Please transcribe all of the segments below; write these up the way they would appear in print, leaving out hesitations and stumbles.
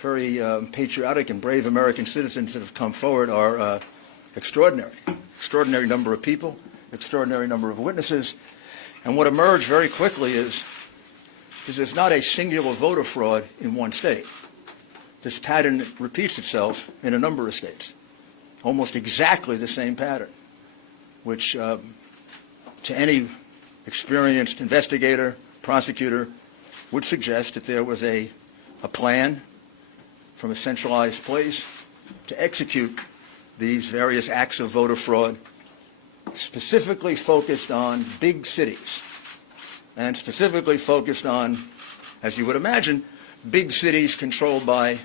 very patriotic and brave American citizens that have come forward are extraordinary. Extraordinary number of people, extraordinary number of witnesses. And what emerged very quickly is there's not a singular voter fraud in one state. This pattern repeats itself in a number of states, almost exactly the same pattern, which to any experienced investigator, prosecutor, would suggest that there was a plan from a centralized place to execute these various acts of voter fraud, specifically focused on big cities, and specifically focused on, as you would imagine, big cities controlled by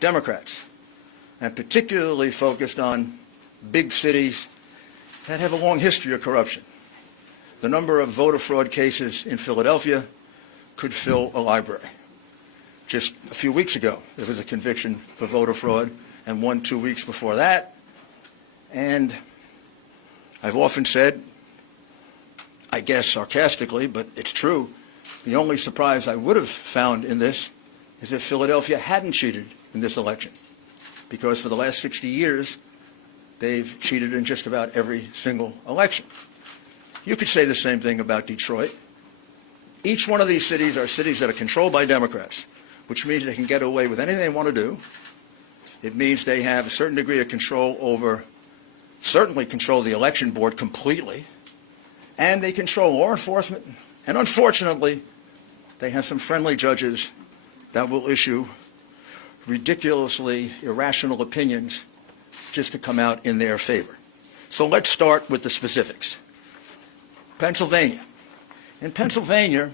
Democrats, and particularly focused on big cities that have a long history of corruption. The number of voter fraud cases in Philadelphia could fill a library. Just a few weeks ago, there was a conviction for voter fraud, and one 2 weeks before that. And I've often said, I guess sarcastically, but it's true, the only surprise I would have found in this is if Philadelphia hadn't cheated in this election, because for the last 60 years, they've cheated in just about every single election. You could say the same thing about Detroit. Each one of these cities are cities that are controlled by Democrats, which means they can get away with anything they want to do. It means they have a certain degree of control over, certainly control the election board completely, and they control law enforcement, and unfortunately, they have some friendly judges that will issue ridiculously irrational opinions just to come out in their favor. So let's start with the specifics. Pennsylvania. In Pennsylvania,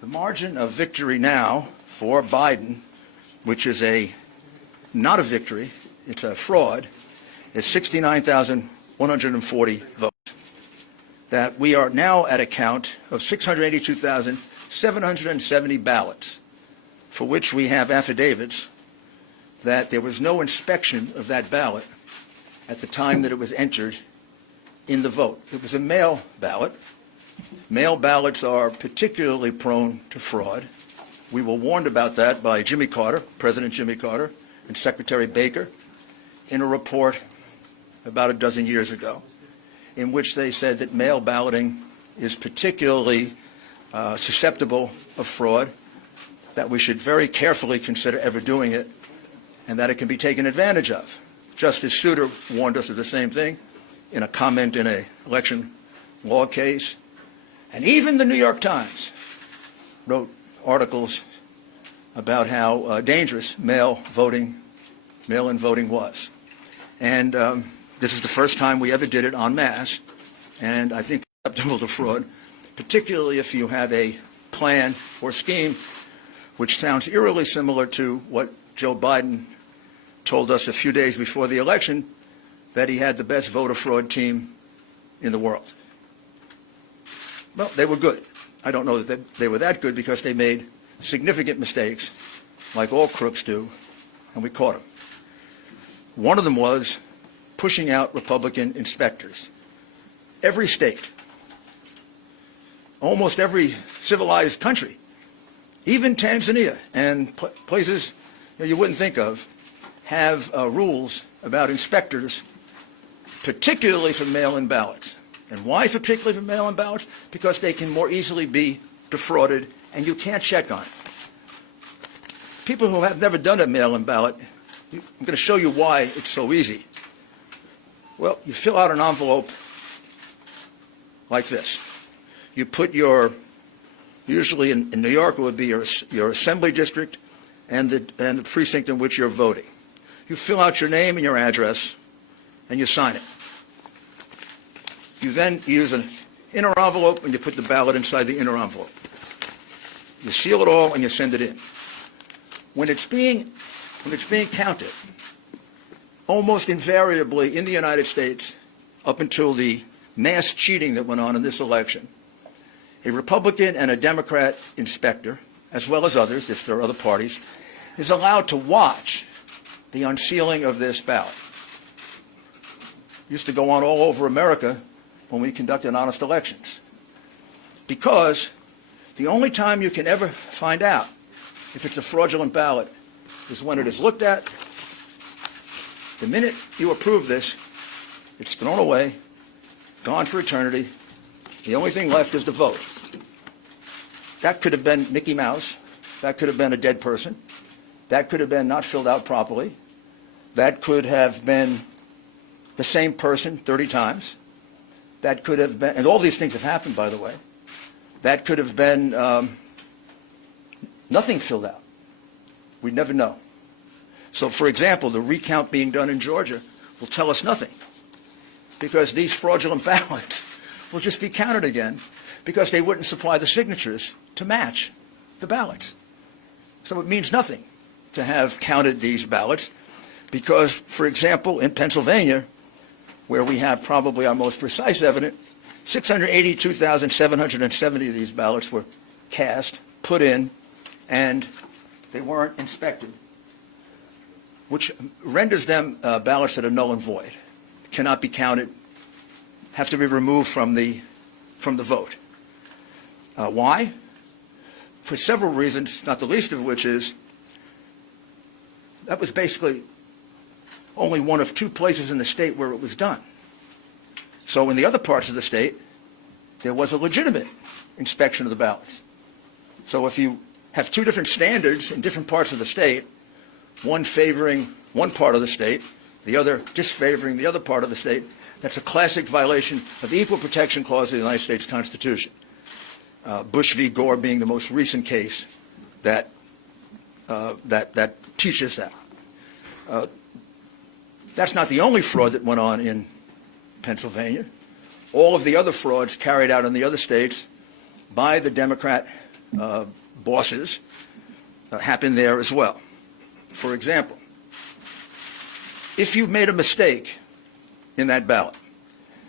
the margin of victory now for Biden, which is not a victory, it's a fraud, is 69,140 votes. That we are now at a count of 682,770 ballots, for which we have affidavits that there was no inspection of that ballot at the time that it was entered in the vote. It was a mail ballot. Mail ballots are particularly prone to fraud. We were warned about that by Jimmy Carter, President Jimmy Carter, and Secretary Baker in a report about a dozen years ago, in which they said that mail balloting is particularly susceptible of fraud, that we should very carefully consider ever doing it, and that it can be taken advantage of. Justice Souter warned us of the same thing in a comment in an election law case. And even the New York Times wrote articles about how dangerous mail-in voting was. And this is the first time we ever did it en masse, and I think it's susceptible to fraud, particularly if you have a plan or scheme which sounds eerily similar to what Joe Biden told us a few days before the election, that he had the best voter fraud team in the world. Well, they were good. I don't know that they were that good because they made significant mistakes, like all crooks do, and we caught them. One of them was pushing out Republican inspectors. Every state, almost every civilized country, even Tanzania and places you wouldn't think of, have rules about inspectors, particularly for mail-in ballots. And why particularly for mail-in ballots? Because they can more easily be defrauded, and you can't check on it. People who have never done a mail-in ballot, I'm going to show you why it's so easy. Well, you fill out an envelope like this. You put your, usually in New York it would be your assembly district and the precinct in which you're voting. You fill out your name and your address, and you sign it. You then use an inner envelope, and you put the ballot inside the inner envelope. You seal it all, and you send it in. When it's being counted, almost invariably in the United States, up until the mass cheating that went on in this election, a Republican and a Democrat inspector, as well as others, if there are other parties, is allowed to watch the unsealing of this ballot. It used to go on all over America when we conducted honest elections, because the only time you can ever find out if it's a fraudulent ballot is when it is looked at. The minute you approve this, it's thrown away, gone for eternity. The only thing left is the vote. That could have been Mickey Mouse. That could have been a dead person. That could have been not filled out properly. That could have been the same person 30 times. That could have been, and all these things have happened, by the way. That could have been nothing filled out. We'd never know. So, for example, the recount being done in Georgia will tell us nothing, because these fraudulent ballots will just be counted again because they wouldn't supply the signatures to match the ballots. So it means nothing to have counted these ballots because, for example, in Pennsylvania, where we have probably our most precise evidence, 682,770 of these ballots were cast, put in, and they weren't inspected, which renders them ballots that are null and void, cannot be counted, have to be removed from the vote. Why? For several reasons, not the least of which is that was basically only one of 2 places in the state where it was done. So in the other parts of the state, there was a legitimate inspection of the ballots. So if you have 2 different standards in different parts of the state, one favoring one part of the state, the other disfavoring the other part of the state, that's a classic violation of the Equal Protection Clause of the United States Constitution. Bush v. Gore being the most recent case that teaches that. That's not the only fraud that went on in Pennsylvania. All of the other frauds carried out in the other states by the Democrat bosses happened there as well. For example, if you made a mistake in that ballot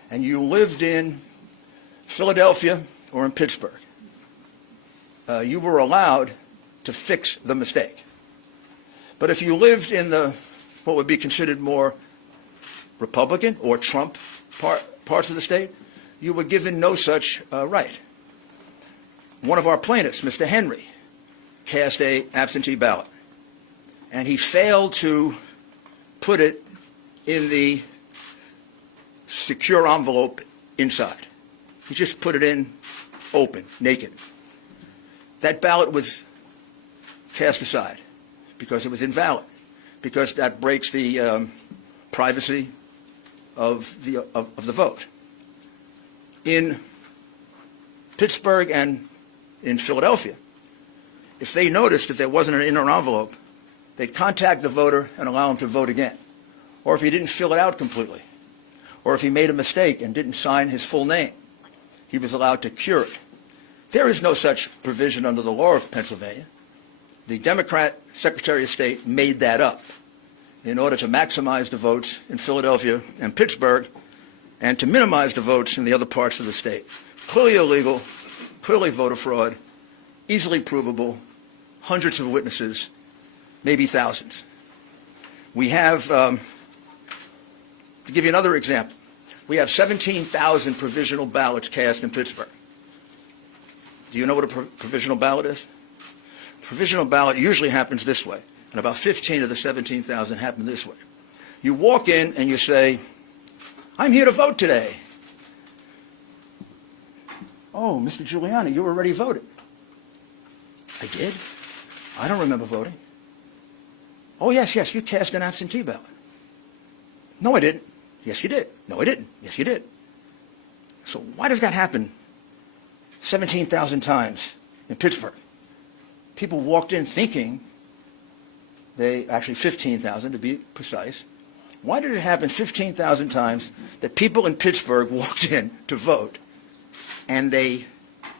and you lived in Philadelphia or in Pittsburgh, you were allowed to fix the mistake. But if you lived in what would be considered more Republican or Trump parts of the state, you were given no such right. One of our plaintiffs, Mr. Henry, cast an absentee ballot, and he failed to put it in the secure envelope inside. He just put it in open, naked. That ballot was cast aside because it was invalid, because that breaks the privacy of the vote. In Pittsburgh and in Philadelphia, if they noticed that there wasn't an inner envelope, they'd contact the voter and allow him to vote again. Or if he didn't fill it out completely, or if he made a mistake and didn't sign his full name, he was allowed to cure it. There is no such provision under the law of Pennsylvania. The Democrat Secretary of State made that up in order to maximize the votes in Philadelphia and Pittsburgh and to minimize the votes in the other parts of the state. Clearly illegal, clearly voter fraud, easily provable, hundreds of witnesses, maybe thousands. We have, to give you another example, we have 17,000 provisional ballots cast in Pittsburgh. Do you know what a provisional ballot is? Provisional ballot usually happens this way, and about 15 of the 17,000 happen this way. You walk in and you say, "I'm here to vote today." "Oh, Mr. Giuliani, you already voted." "I did? I don't remember voting." "Oh, yes, you cast an absentee ballot." "No, I didn't." "Yes, you did." "No, I didn't." "Yes, you did." So why does that happen 17,000 times in Pittsburgh? People walked in thinking actually 15,000 to be precise. Why did it happen 15,000 times that people in Pittsburgh walked in to vote and they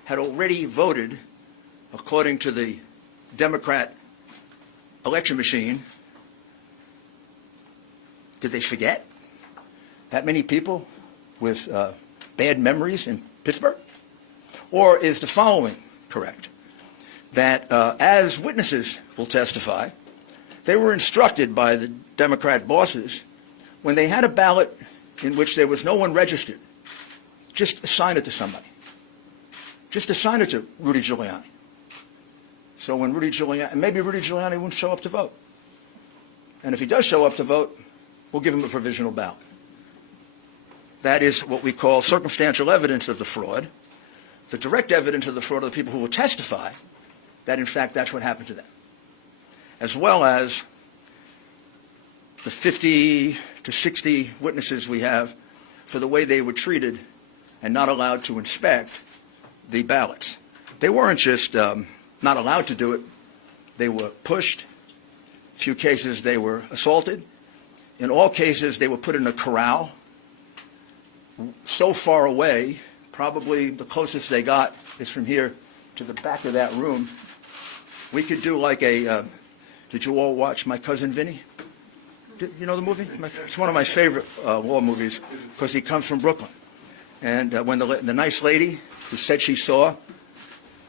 had already voted according to the Democrat election machine? Did they forget? That many people with bad memories in Pittsburgh? Or is the following correct? That as witnesses will testify, they were instructed by the Democrat bosses when they had a ballot in which there was no one registered, just assign it to somebody. Just assign it to Rudy Giuliani. So when maybe Rudy Giuliani wouldn't show up to vote. And if he does show up to vote, we'll give him a provisional ballot. That is what we call circumstantial evidence of the fraud. The direct evidence of the fraud are the people who will testify that, in fact, that's what happened to them, as well as the 50 to 60 witnesses we have for the way they were treated and not allowed to inspect the ballots. They weren't just not allowed to do it. They were pushed. In a few cases, they were assaulted. In all cases, they were put in a corral so far away, probably the closest they got is from here to the back of that room. We could do like a, did you all watch My Cousin Vinny? You know the movie? It's one of my favorite war movies because he comes from Brooklyn. And when the nice lady who said she saw,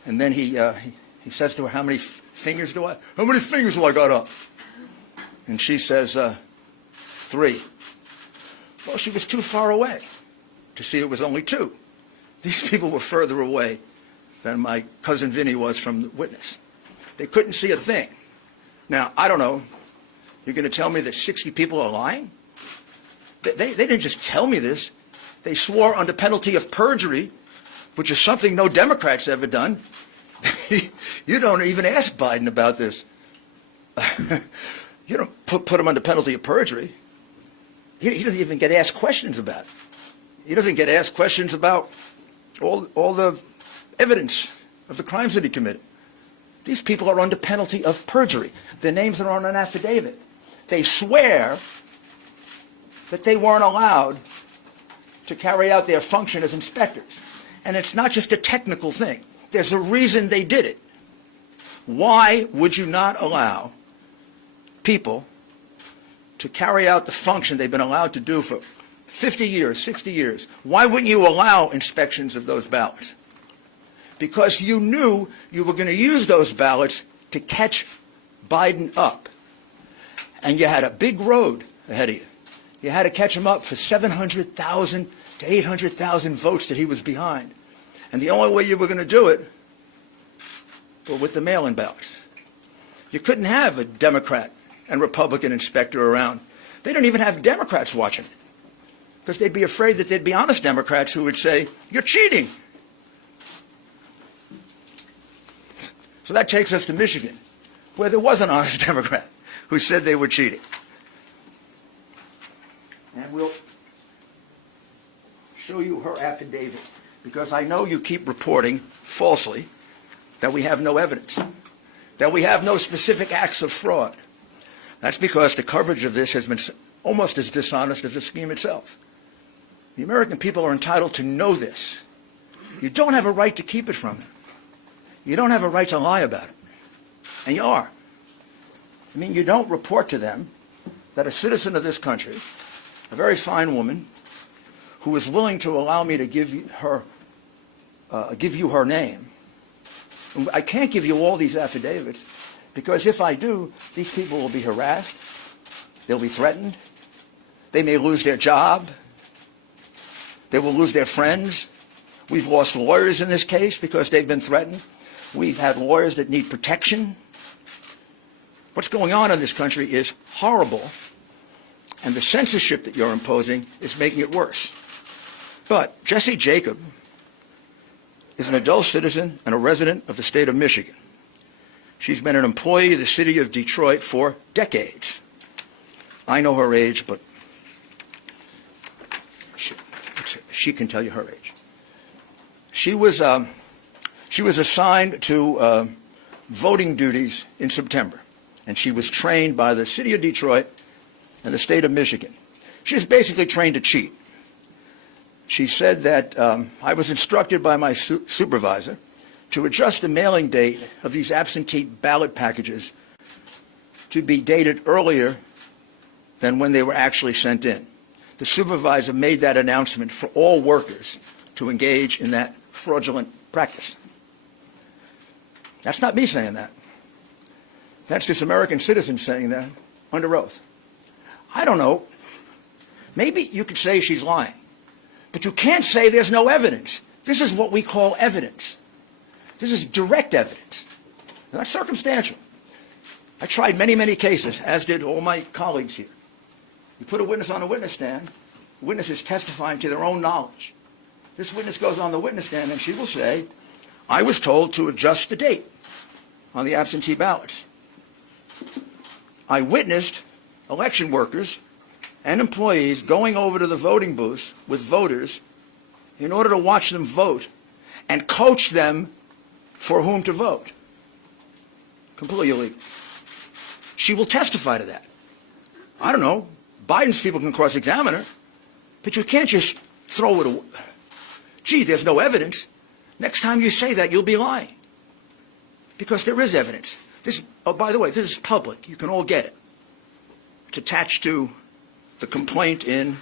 and then he says to her, how many fingers do I got up? And she says, 3. Well, she was too far away to see it was only 2. These people were further away than my cousin Vinny was from the witness. They couldn't see a thing. Now, I don't know. You're going to tell me that 60 people are lying? They didn't just tell me this. They swore under penalty of perjury, which is something no Democrat's ever done. You don't even ask Biden about this. You don't put him under penalty of perjury. He doesn't even get asked questions about it. He doesn't get asked questions about all the evidence of the crimes that he committed. These people are under penalty of perjury. Their names are on an affidavit. They swear that they weren't allowed to carry out their function as inspectors. And it's not just a technical thing. There's a reason they did it. Why would you not allow people to carry out the function they've been allowed to do for 50 years, 60 years? Why wouldn't you allow inspections of those ballots? Because you knew you were going to use those ballots to catch Biden up. And you had a big road ahead of you. You had to catch him up for 700,000 to 800,000 votes that he was behind. And the only way you were going to do it was with the mail-in ballots. You couldn't have a Democrat and Republican inspector around. They don't even have Democrats watching it because they'd be afraid that there'd be honest Democrats who would say, you're cheating. So that takes us to Michigan, where there was an honest Democrat who said they were cheating. And we'll show you her affidavit, because I know you keep reporting falsely that we have no evidence, that we have no specific acts of fraud. That's because the coverage of this has been almost as dishonest as the scheme itself. The American people are entitled to know this. You don't have a right to keep it from them. You don't have a right to lie about it. And you are. I mean, you don't report to them that a citizen of this country, a very fine woman, who is willing to allow me to give you her name. I can't give you all these affidavits, because if I do, these people will be harassed, they'll be threatened, they may lose their job, they will lose their friends. We've lost lawyers in this case because they've been threatened. We've had lawyers that need protection. What's going on in this country is horrible, and the censorship that you're imposing is making it worse. But Jessie Jacob is an adult citizen and a resident of the state of Michigan. She's been an employee of the city of Detroit for decades. I know her age, but she can tell you her age. She was assigned to voting duties in September, and she was trained by the city of Detroit and the state of Michigan. She was basically trained to cheat. She said that I was instructed by my supervisor to adjust the mailing date of these absentee ballot packages to be dated earlier than when they were actually sent in. The supervisor made that announcement for all workers to engage in that fraudulent practice. That's not me saying that. That's this American citizen saying that under oath. I don't know. Maybe you could say she's lying, but you can't say there's no evidence. This is what we call evidence. This is direct evidence, not circumstantial. I tried many, many cases, as did all my colleagues here. You put a witness on a witness stand, the witness is testifying to their own knowledge. This witness goes on the witness stand and she will say, I was told to adjust the date on the absentee ballots. I witnessed election workers and employees going over to the voting booths with voters in order to watch them vote and coach them for whom to vote. Completely illegal. She will testify to that. I don't know. Biden's people can cross-examine her, but you can't just throw it away. Gee, there's no evidence. Next time you say that, you'll be lying. Because there is evidence. This, oh, by the way, this is public. You can all get it. It's attached to the complaint in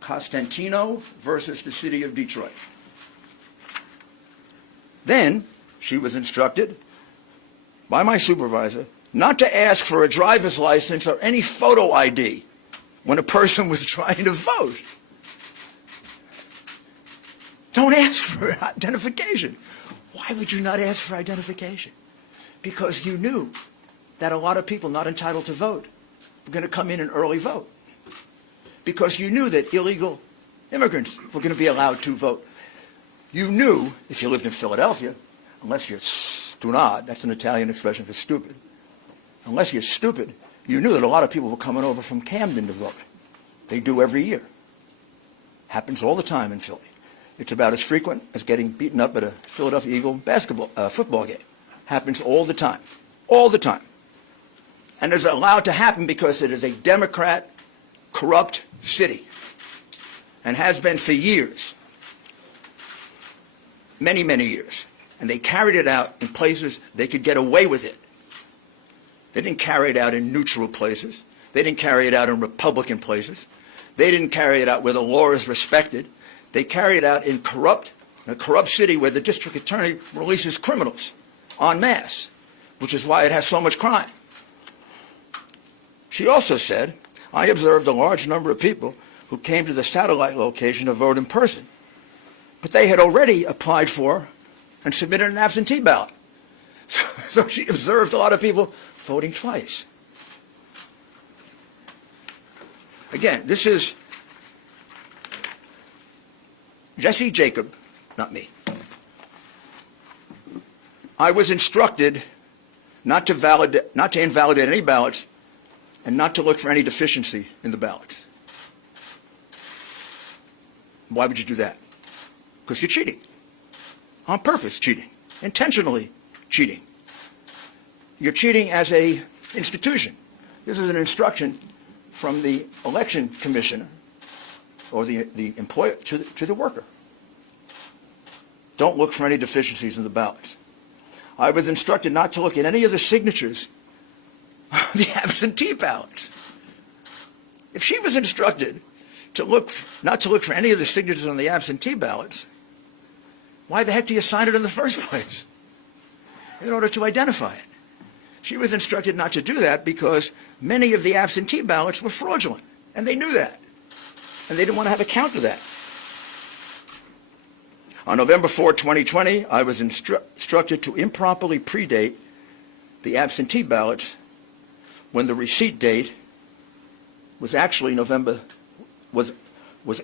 Costantino versus the city of Detroit. Then she was instructed by my supervisor not to ask for a driver's license or any photo ID when a person was trying to vote. Don't ask for identification. Why would you not ask for identification? Because you knew that a lot of people not entitled to vote were going to come in and early vote. Because you knew that illegal immigrants were going to be allowed to vote. You knew, if you lived in Philadelphia, unless you're stunad, that's an Italian expression for stupid, unless you're stupid, you knew that a lot of people were coming over from Camden to vote. They do every year. Happens all the time in Philly. It's about as frequent as getting beaten up at a Philadelphia Eagle football game. Happens all the time. All the time. And it's allowed to happen because it is a Democrat, corrupt city. And has been for years. Many, many years. And they carried it out in places they could get away with it. They didn't carry it out in neutral places. They didn't carry it out in Republican places. They didn't carry it out where the law is respected. They carry it out in a corrupt city where the district attorney releases criminals en masse, which is why it has so much crime. She also said, I observed a large number of people who came to the satellite location to vote in person, but they had already applied for and submitted an absentee ballot. So she observed a lot of people voting twice. Again, this is Jesse Jacob, not me. I was instructed not to invalidate any ballots and not to look for any deficiency in the ballots. Why would you do that? Because you're cheating. On purpose cheating. Intentionally cheating. You're cheating as an institution. This is an instruction from the election commissioner or the employer to the worker. Don't look for any deficiencies in the ballots. I was instructed not to look at any of the signatures on the absentee ballots. If she was instructed not to look for any of the signatures on the absentee ballots, why the heck do you sign it in the first place? In order to identify it. She was instructed not to do that because many of the absentee ballots were fraudulent, and they knew that. And they didn't want to have a count of that. On November 4, 2020, I was instructed to improperly predate the absentee ballots when the receipt date was actually was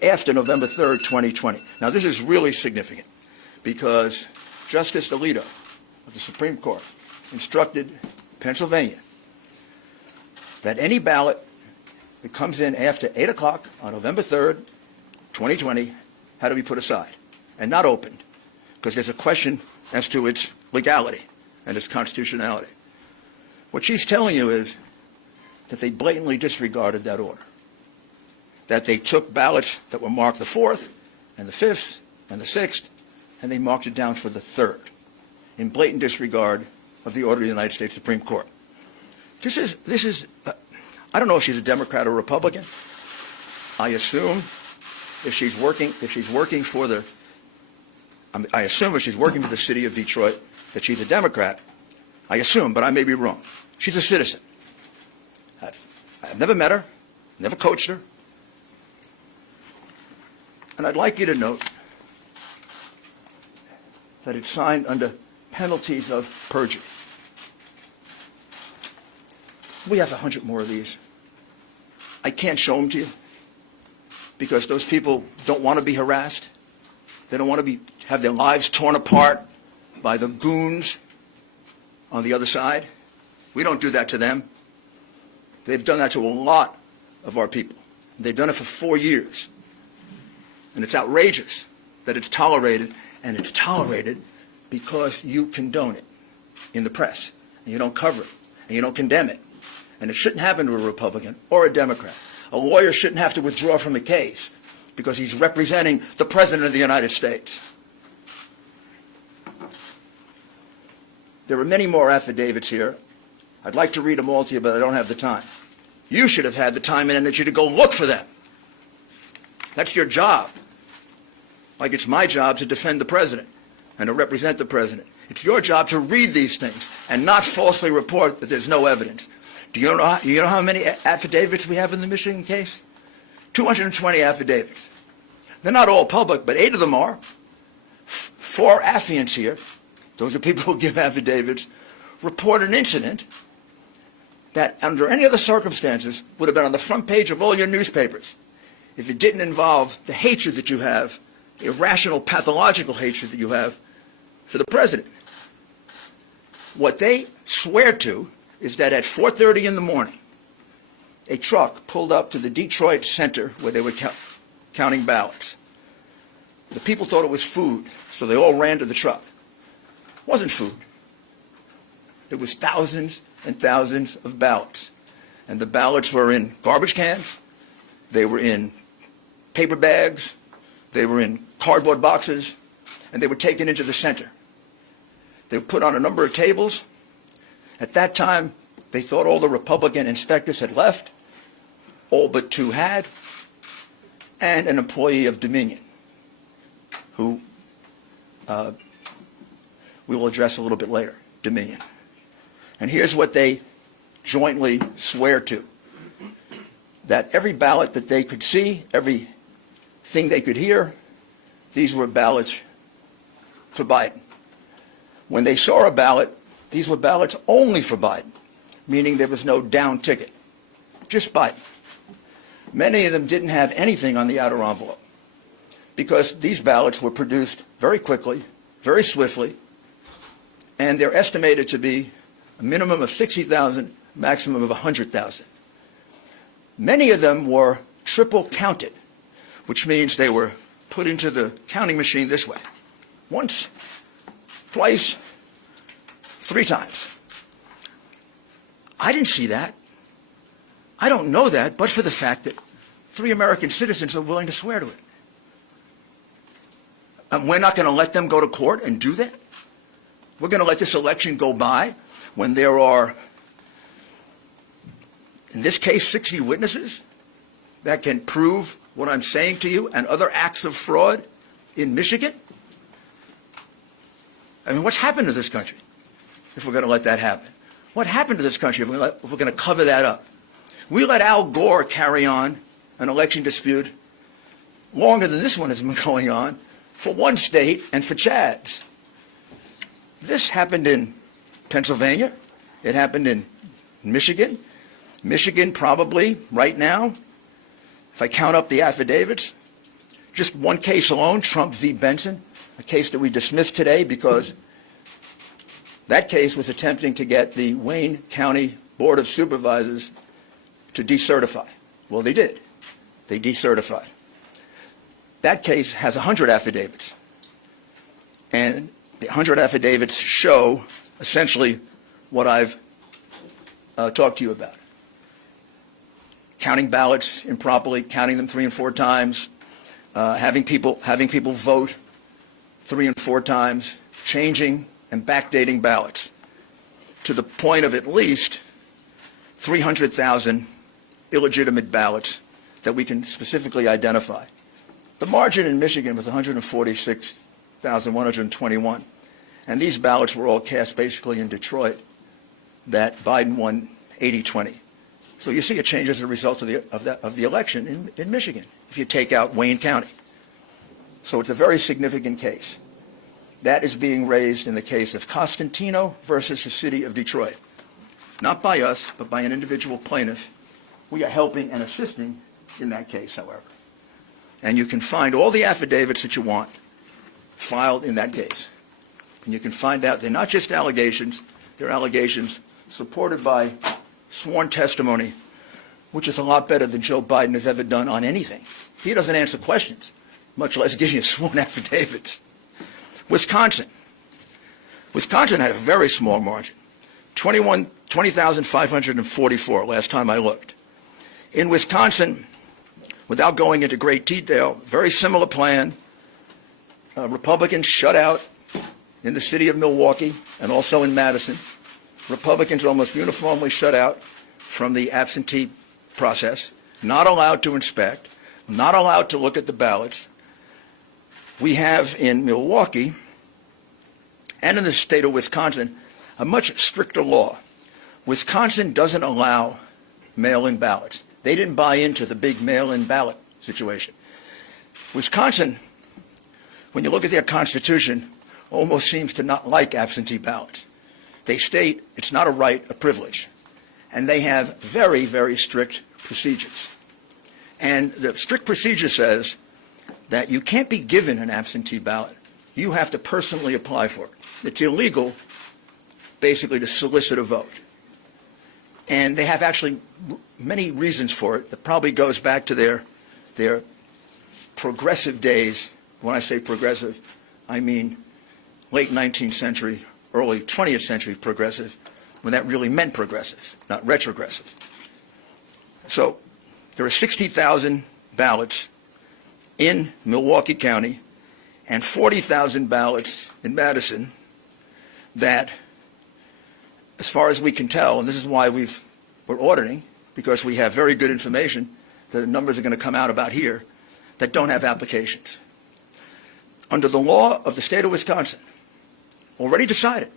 after November 3rd, 2020. Now, this is really significant because Justice Alito of the Supreme Court instructed Pennsylvania that any ballot that comes in after 8 o'clock on November 3rd, 2020, had to be put aside and not opened because there's a question as to its legality and its constitutionality. What she's telling you is that they blatantly disregarded that order, that they took ballots that were marked the 4th and the 5th and the 6th, and they marked it down for the 3rd in blatant disregard of the order of the United States Supreme Court. This is I don't know if she's a Democrat or Republican. I assume if she's working for the city of Detroit that she's a Democrat. I assume, but I may be wrong. She's a citizen. I've never met her, never coached her. And I'd like you to note that it's signed under penalties of perjury. We have 100 more of these. I can't show them to you because those people don't want to be harassed. They don't want to have their lives torn apart by the goons on the other side. We don't do that to them. They've done that to a lot of our people. They've done it for 4 years. And it's outrageous that it's tolerated, and it's tolerated because you condone it in the press, and you don't cover it, and you don't condemn it. And it shouldn't happen to a Republican or a Democrat. A lawyer shouldn't have to withdraw from a case because he's representing the President of the United States. There are many more affidavits here. I'd like to read them all to you, but I don't have the time. You should have had the time and energy to go look for them. That's your job. Like it's my job to defend the President and to represent the President. It's your job to read these things and not falsely report that there's no evidence. Do you know how many affidavits we have in the Michigan case? 220 affidavits. They're not all public, but 8 of them are. 4 affiants here, those are people who give affidavits, report an incident that under any other circumstances would have been on the front page of all your newspapers if it didn't involve the hatred that you have, irrational, pathological hatred that you have for the President. What they swear to is that at 4:30 in the morning, a truck pulled up to the Detroit Center where they were counting ballots. The people thought it was food, so they all ran to the truck. It wasn't food. It was thousands and thousands of ballots. And the ballots were in garbage cans, they were in paper bags, they were in cardboard boxes, and they were taken into the center. They were put on a number of tables. At that time, they thought all the Republican inspectors had left, all but 2 had, and an employee of Dominion, who we will address a little bit later, Dominion. And here's what they jointly swear to, that every ballot that they could see, everything they could hear, these were ballots for Biden. When they saw a ballot, these were ballots only for Biden, meaning there was no down ticket, just Biden. Many of them didn't have anything on the outer envelope because these ballots were produced very quickly, very swiftly, and they're estimated to be a minimum of 60,000, maximum of 100,000. Many of them were triple counted, which means they were put into the counting machine this way. Once, twice, 3 times. I didn't see that. I don't know that, but for the fact that 3 American citizens are willing to swear to it. And we're not going to let them go to court and do that? We're going to let this election go by when there are, in this case, 60 witnesses that can prove what I'm saying to you and other acts of fraud in Michigan? I mean, what's happened to this country if we're going to let that happen? What happened to this country if we're going to cover that up? We let Al Gore carry on an election dispute longer than this one has been going on for one state and for Chads. This happened in Pennsylvania. It happened in Michigan. Michigan probably right now, if I count up the affidavits, just one case alone, Trump v. Benson, a case that we dismissed today because that case was attempting to get the Wayne County Board of Supervisors to decertify. Well, they did. They decertified. That case has 100 affidavits. And the 100 affidavits show essentially what I've talked to you about. Counting ballots improperly, counting them 3 and 4 times, having people vote 3 and 4 times, changing and backdating ballots to the point of at least 300,000 illegitimate ballots that we can specifically identify. The margin in Michigan was 146,121, and these ballots were all cast basically in Detroit that Biden won 80-20. So you see a change as a result of the election in Michigan if you take out Wayne County. So it's a very significant case. That is being raised in the case of Costantino versus the city of Detroit. Not by us, but by an individual plaintiff. We are helping and assisting in that case, however. And you can find all the affidavits that you want filed in that case. And you can find out they're not just allegations, they're allegations supported by sworn testimony, which is a lot better than Joe Biden has ever done on anything. He doesn't answer questions, much less give you sworn affidavits. Wisconsin. Wisconsin had a very small margin, 20,544 last time I looked. In Wisconsin, without going into great detail, very similar plan. Republicans shut out in the city of Milwaukee and also in Madison. Republicans almost uniformly shut out from the absentee process, not allowed to inspect, not allowed to look at the ballots. We have in Milwaukee and in the state of Wisconsin a much stricter law. Wisconsin doesn't allow mail-in ballots. They didn't buy into the big mail-in ballot situation. Wisconsin, when you look at their constitution, almost seems to not like absentee ballots. They state it's not a right, a privilege. And they have very, very strict procedures. And the strict procedure says that you can't be given an absentee ballot. You have to personally apply for it. It's illegal, basically, to solicit a vote. And they have actually many reasons for it. That probably goes back to their progressive days. When I say progressive, I mean late 19th century, early 20th century progressive, when that really meant progressive, not retrogressive. So there are 60,000 ballots in Milwaukee County and 40,000 ballots in Madison that, as far as we can tell, and this is why we're auditing, because we have very good information, the numbers are going to come out about here, that don't have applications. Under the law of the state of Wisconsin, already decided,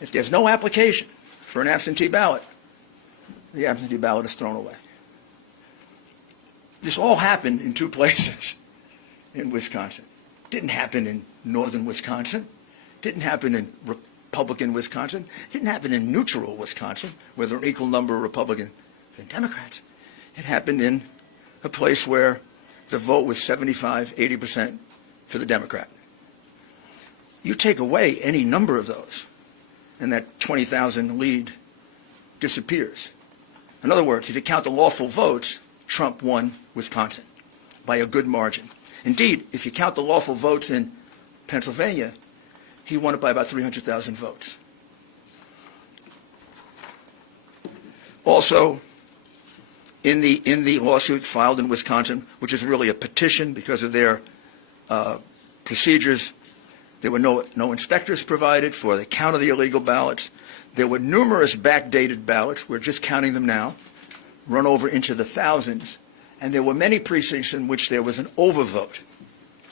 if there's no application for an absentee ballot, the absentee ballot is thrown away. This all happened in two places in Wisconsin. It didn't happen in northern Wisconsin. It didn't happen in Republican Wisconsin. It didn't happen in neutral Wisconsin, where there are an equal number of Republicans and Democrats. It happened in a place where the vote was 75, 80% for the Democrat. You take away any number of those, and that 20,000 lead disappears. In other words, if you count the lawful votes, Trump won Wisconsin by a good margin. Indeed, if you count the lawful votes in Pennsylvania, he won it by about 300,000 votes. Also, in the lawsuit filed in Wisconsin, which is really a petition because of their procedures, there were no inspectors provided for the count of the illegal ballots. There were numerous backdated ballots. We're just counting them now, run over into the thousands. And there were many precincts in which there was an overvote.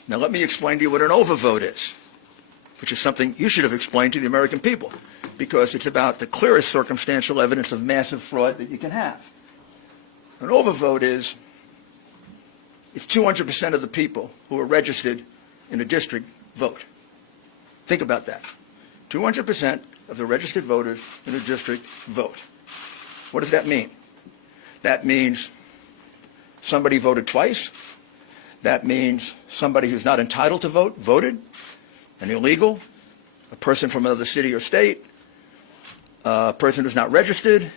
Now let me explain to you what an overvote is, which is something you should have explained to the American people, because it's about the clearest circumstantial evidence of massive fraud that you can have. An overvote is if 200% of the people who are registered in a district vote. Think about that. 200% of the registered voters in a district vote. What does that mean? That means somebody voted twice. That means somebody who's not entitled to vote voted, an illegal, a person from another city or state, a person who's not registered.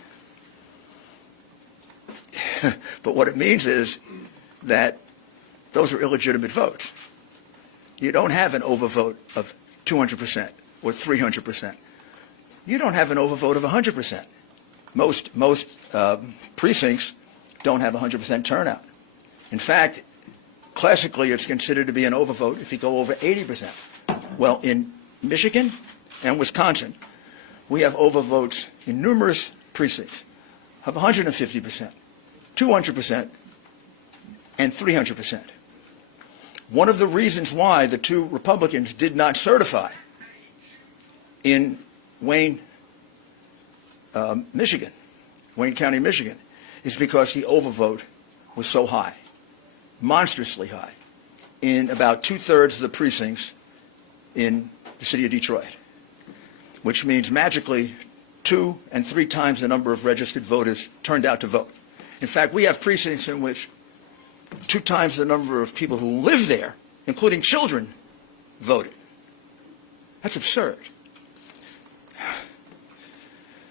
But what it means is that those are illegitimate votes. You don't have an overvote of 200% or 300%. You don't have an overvote of 100%. Most precincts don't have 100% turnout. In fact, classically, it's considered to be an overvote if you go over 80%. Well, in Michigan and Wisconsin, we have overvotes in numerous precincts of 150%, 200%, and 300%. One of the reasons why the two Republicans did not certify in Wayne, Michigan, Wayne County, Michigan, is because the overvote was so high, monstrously high. In about 2/3 of the precincts, in the city of Detroit, which means magically 2 and 3 times the number of registered voters turned out to vote. In fact, we have precincts in which 2 times the number of people who live there, including children, voted. That's absurd.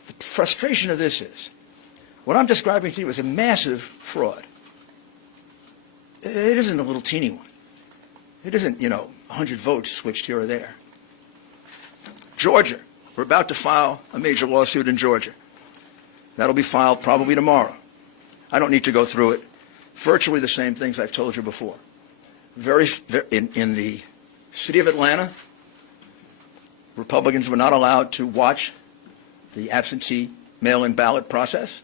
The frustration of this is, what I'm describing to you is a massive fraud. It isn't a little teeny one. It isn't, 100 votes switched here or there. Georgia, we're about to file a major lawsuit in Georgia. That'll be filed probably tomorrow. I don't need to go through it. Virtually the same things I've told you before. In the city of Atlanta, Republicans were not allowed to watch the absentee mail-in ballot process.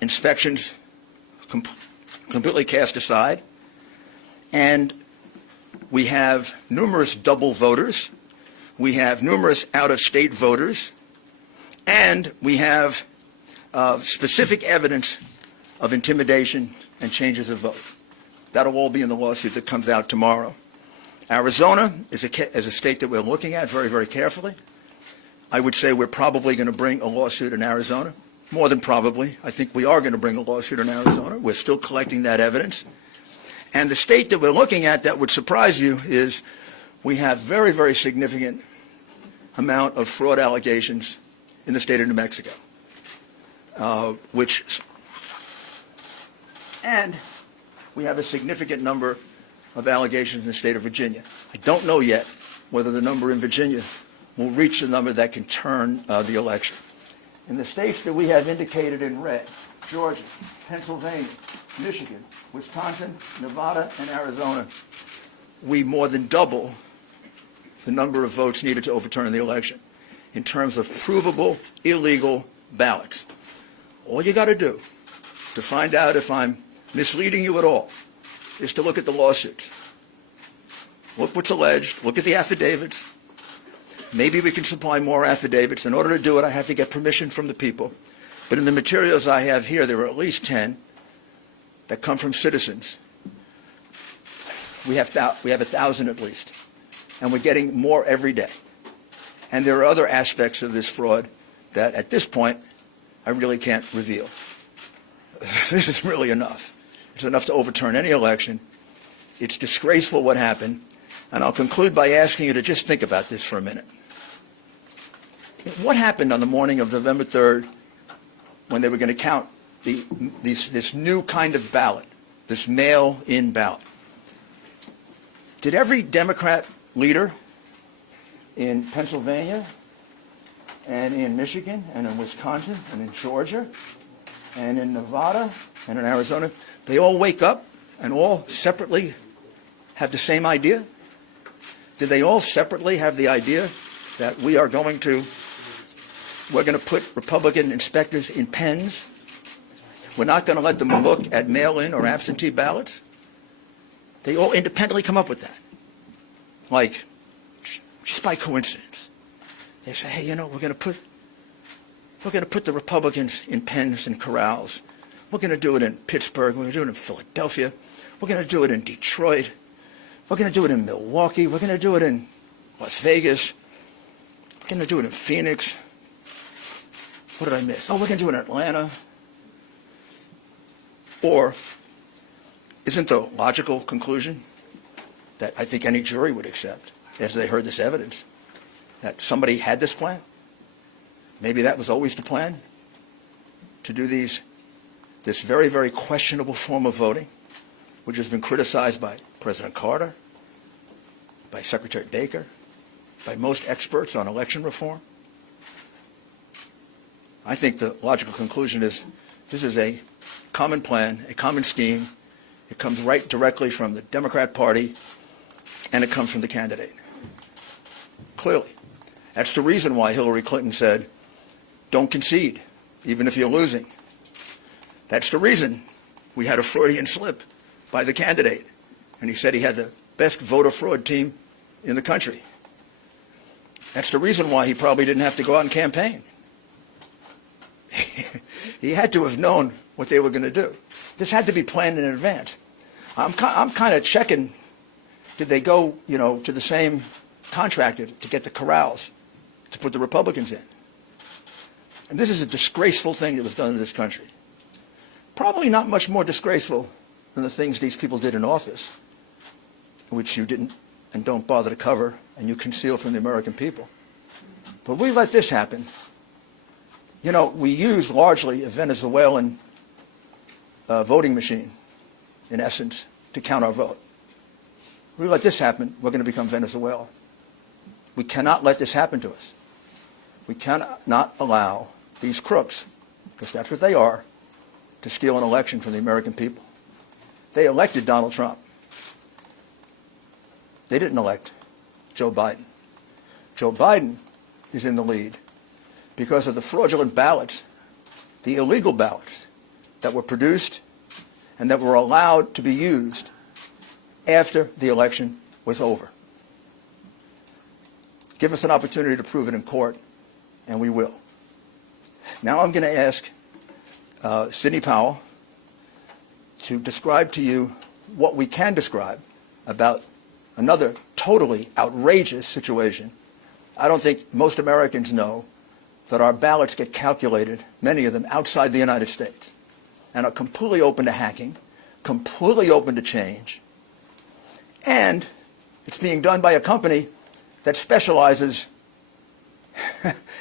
Inspections completely cast aside. And we have numerous double voters. We have numerous out-of-state voters. And we have specific evidence of intimidation and changes of vote. That'll all be in the lawsuit that comes out tomorrow. Arizona is a state that we're looking at very, very carefully. I would say we're probably going to bring a lawsuit in Arizona. More than probably. I think we are going to bring a lawsuit in Arizona. We're still collecting that evidence. And the state that we're looking at that would surprise you is we have very, very significant amount of fraud allegations in the state of New Mexico, and we have a significant number of allegations in the state of Virginia. I don't know yet whether the number in Virginia will reach the number that can turn the election. In the states that we have indicated in red, Georgia, Pennsylvania, Michigan, Wisconsin, Nevada, and Arizona, we more than double the number of votes needed to overturn the election in terms of provable illegal ballots. All you got to do to find out if I'm misleading you at all is to look at the lawsuits. Look what's alleged. Look at the affidavits. Maybe we can supply more affidavits. In order to do it, I have to get permission from the people. But in the materials I have here, there are at least 10 that come from citizens. We have 1,000 at least. And we're getting more every day. And there are other aspects of this fraud that, at this point, I really can't reveal. This is really enough. It's enough to overturn any election. It's disgraceful what happened. And I'll conclude by asking you to just think about this for a minute. What happened on the morning of November 3rd when they were going to count this new kind of ballot, this mail-in ballot? Did every Democrat leader in Pennsylvania and in Michigan and in Wisconsin and in Georgia and in Nevada and in Arizona, they all wake up and all separately have the same idea? Did they all separately have the idea that we're going to put Republican inspectors in pens? We're not going to let them look at mail-in or absentee ballots? They all independently come up with that. Like, just by coincidence. They say, hey, we're going to put the Republicans in pens and corrals. We're going to do it in Pittsburgh. We're going to do it in Philadelphia. We're going to do it in Detroit. We're going to do it in Milwaukee. We're going to do it in Las Vegas. We're going to do it in Phoenix. What did I miss? Oh, we're going to do it in Atlanta. Or isn't the logical conclusion that I think any jury would accept after they heard this evidence that somebody had this plan? Maybe that was always the plan, to do this very, very questionable form of voting, which has been criticized by President Carter, by Secretary Baker, by most experts on election reform. I think the logical conclusion is this is a common plan, a common scheme. It comes right directly from the Democrat Party, and it comes from the candidate. Clearly. That's the reason why Hillary Clinton said, don't concede, even if you're losing. That's the reason we had a Freudian slip by the candidate. And he said he had the best voter fraud team in the country. That's the reason why he probably didn't have to go out and campaign. He had to have known what they were going to do. This had to be planned in advance. I'm kind of checking, did they go, to the same contracted to get the corrals to put the Republicans in. And this is a disgraceful thing that was done in this country. Probably not much more disgraceful than the things these people did in office, which you didn't and don't bother to cover and you conceal from the American people. But we let this happen. You know, we use largely a Venezuelan voting machine, in essence, to count our vote. We let this happen, we're going to become Venezuela. We cannot let this happen to us. We cannot allow these crooks, because that's what they are, to steal an election from the American people. They elected Donald Trump. They didn't elect Joe Biden. Joe Biden is in the lead because of the fraudulent ballots, the illegal ballots that were produced and that were allowed to be used after the election was over. Give us an opportunity to prove it in court, and we will. Now I'm going to ask Sidney Powell to describe to you what we can describe about another totally outrageous situation. I don't think most Americans know that our ballots get calculated, many of them outside the United States, and are completely open to hacking, completely open to change, and it's being done by a company that specializes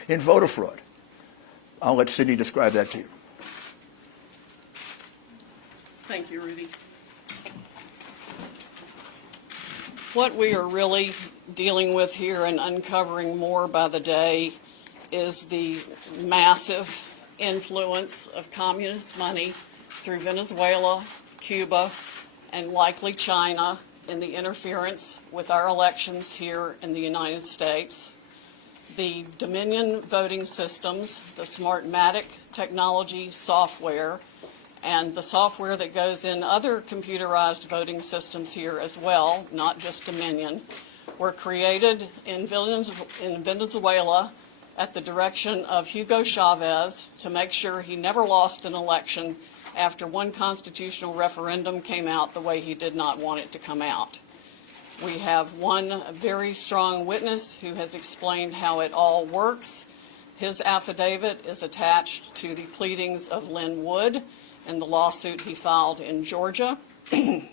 in voter fraud. I'll let Sidney describe that to you. Thank you, Rudy. What we are really dealing with here and uncovering more by the day is the massive influence of communist money through Venezuela, Cuba, and likely China in the interference with our elections here in the United States. The Dominion voting systems, the Smartmatic technology software, and the software that goes in other computerized voting systems here as well, not just Dominion, were created in Venezuela at the direction of Hugo Chavez to make sure he never lost an election after one constitutional referendum came out the way he did not want it to come out. We have one very strong witness who has explained how it all works. His affidavit is attached to the pleadings of Lynn Wood in the lawsuit he filed in Georgia. It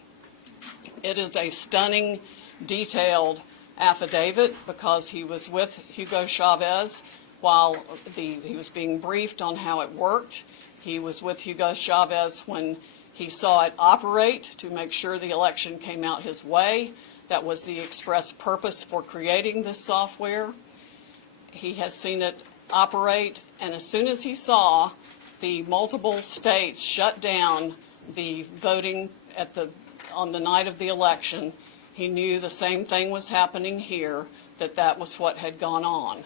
is a stunning, detailed affidavit because he was with Hugo Chavez while he was being briefed on how it worked. He was with Hugo Chavez when he saw it operate to make sure the election came out his way. That was the express purpose for creating this software. He has seen it operate, and as soon as he saw the multiple states shut down the voting on the night of the election, he knew the same thing was happening here, that was what had gone on.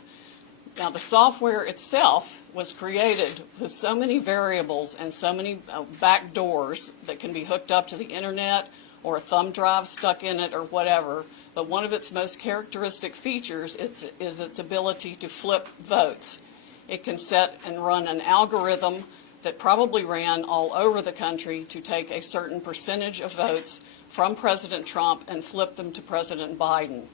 Now, the software itself was created with so many variables and so many back doors that can be hooked up to the internet or a thumb drive stuck in it or whatever. But one of its most characteristic features is its ability to flip votes. It can set and run an algorithm that probably ran all over the country to take a certain percentage of votes from President Trump and flip them to President Biden,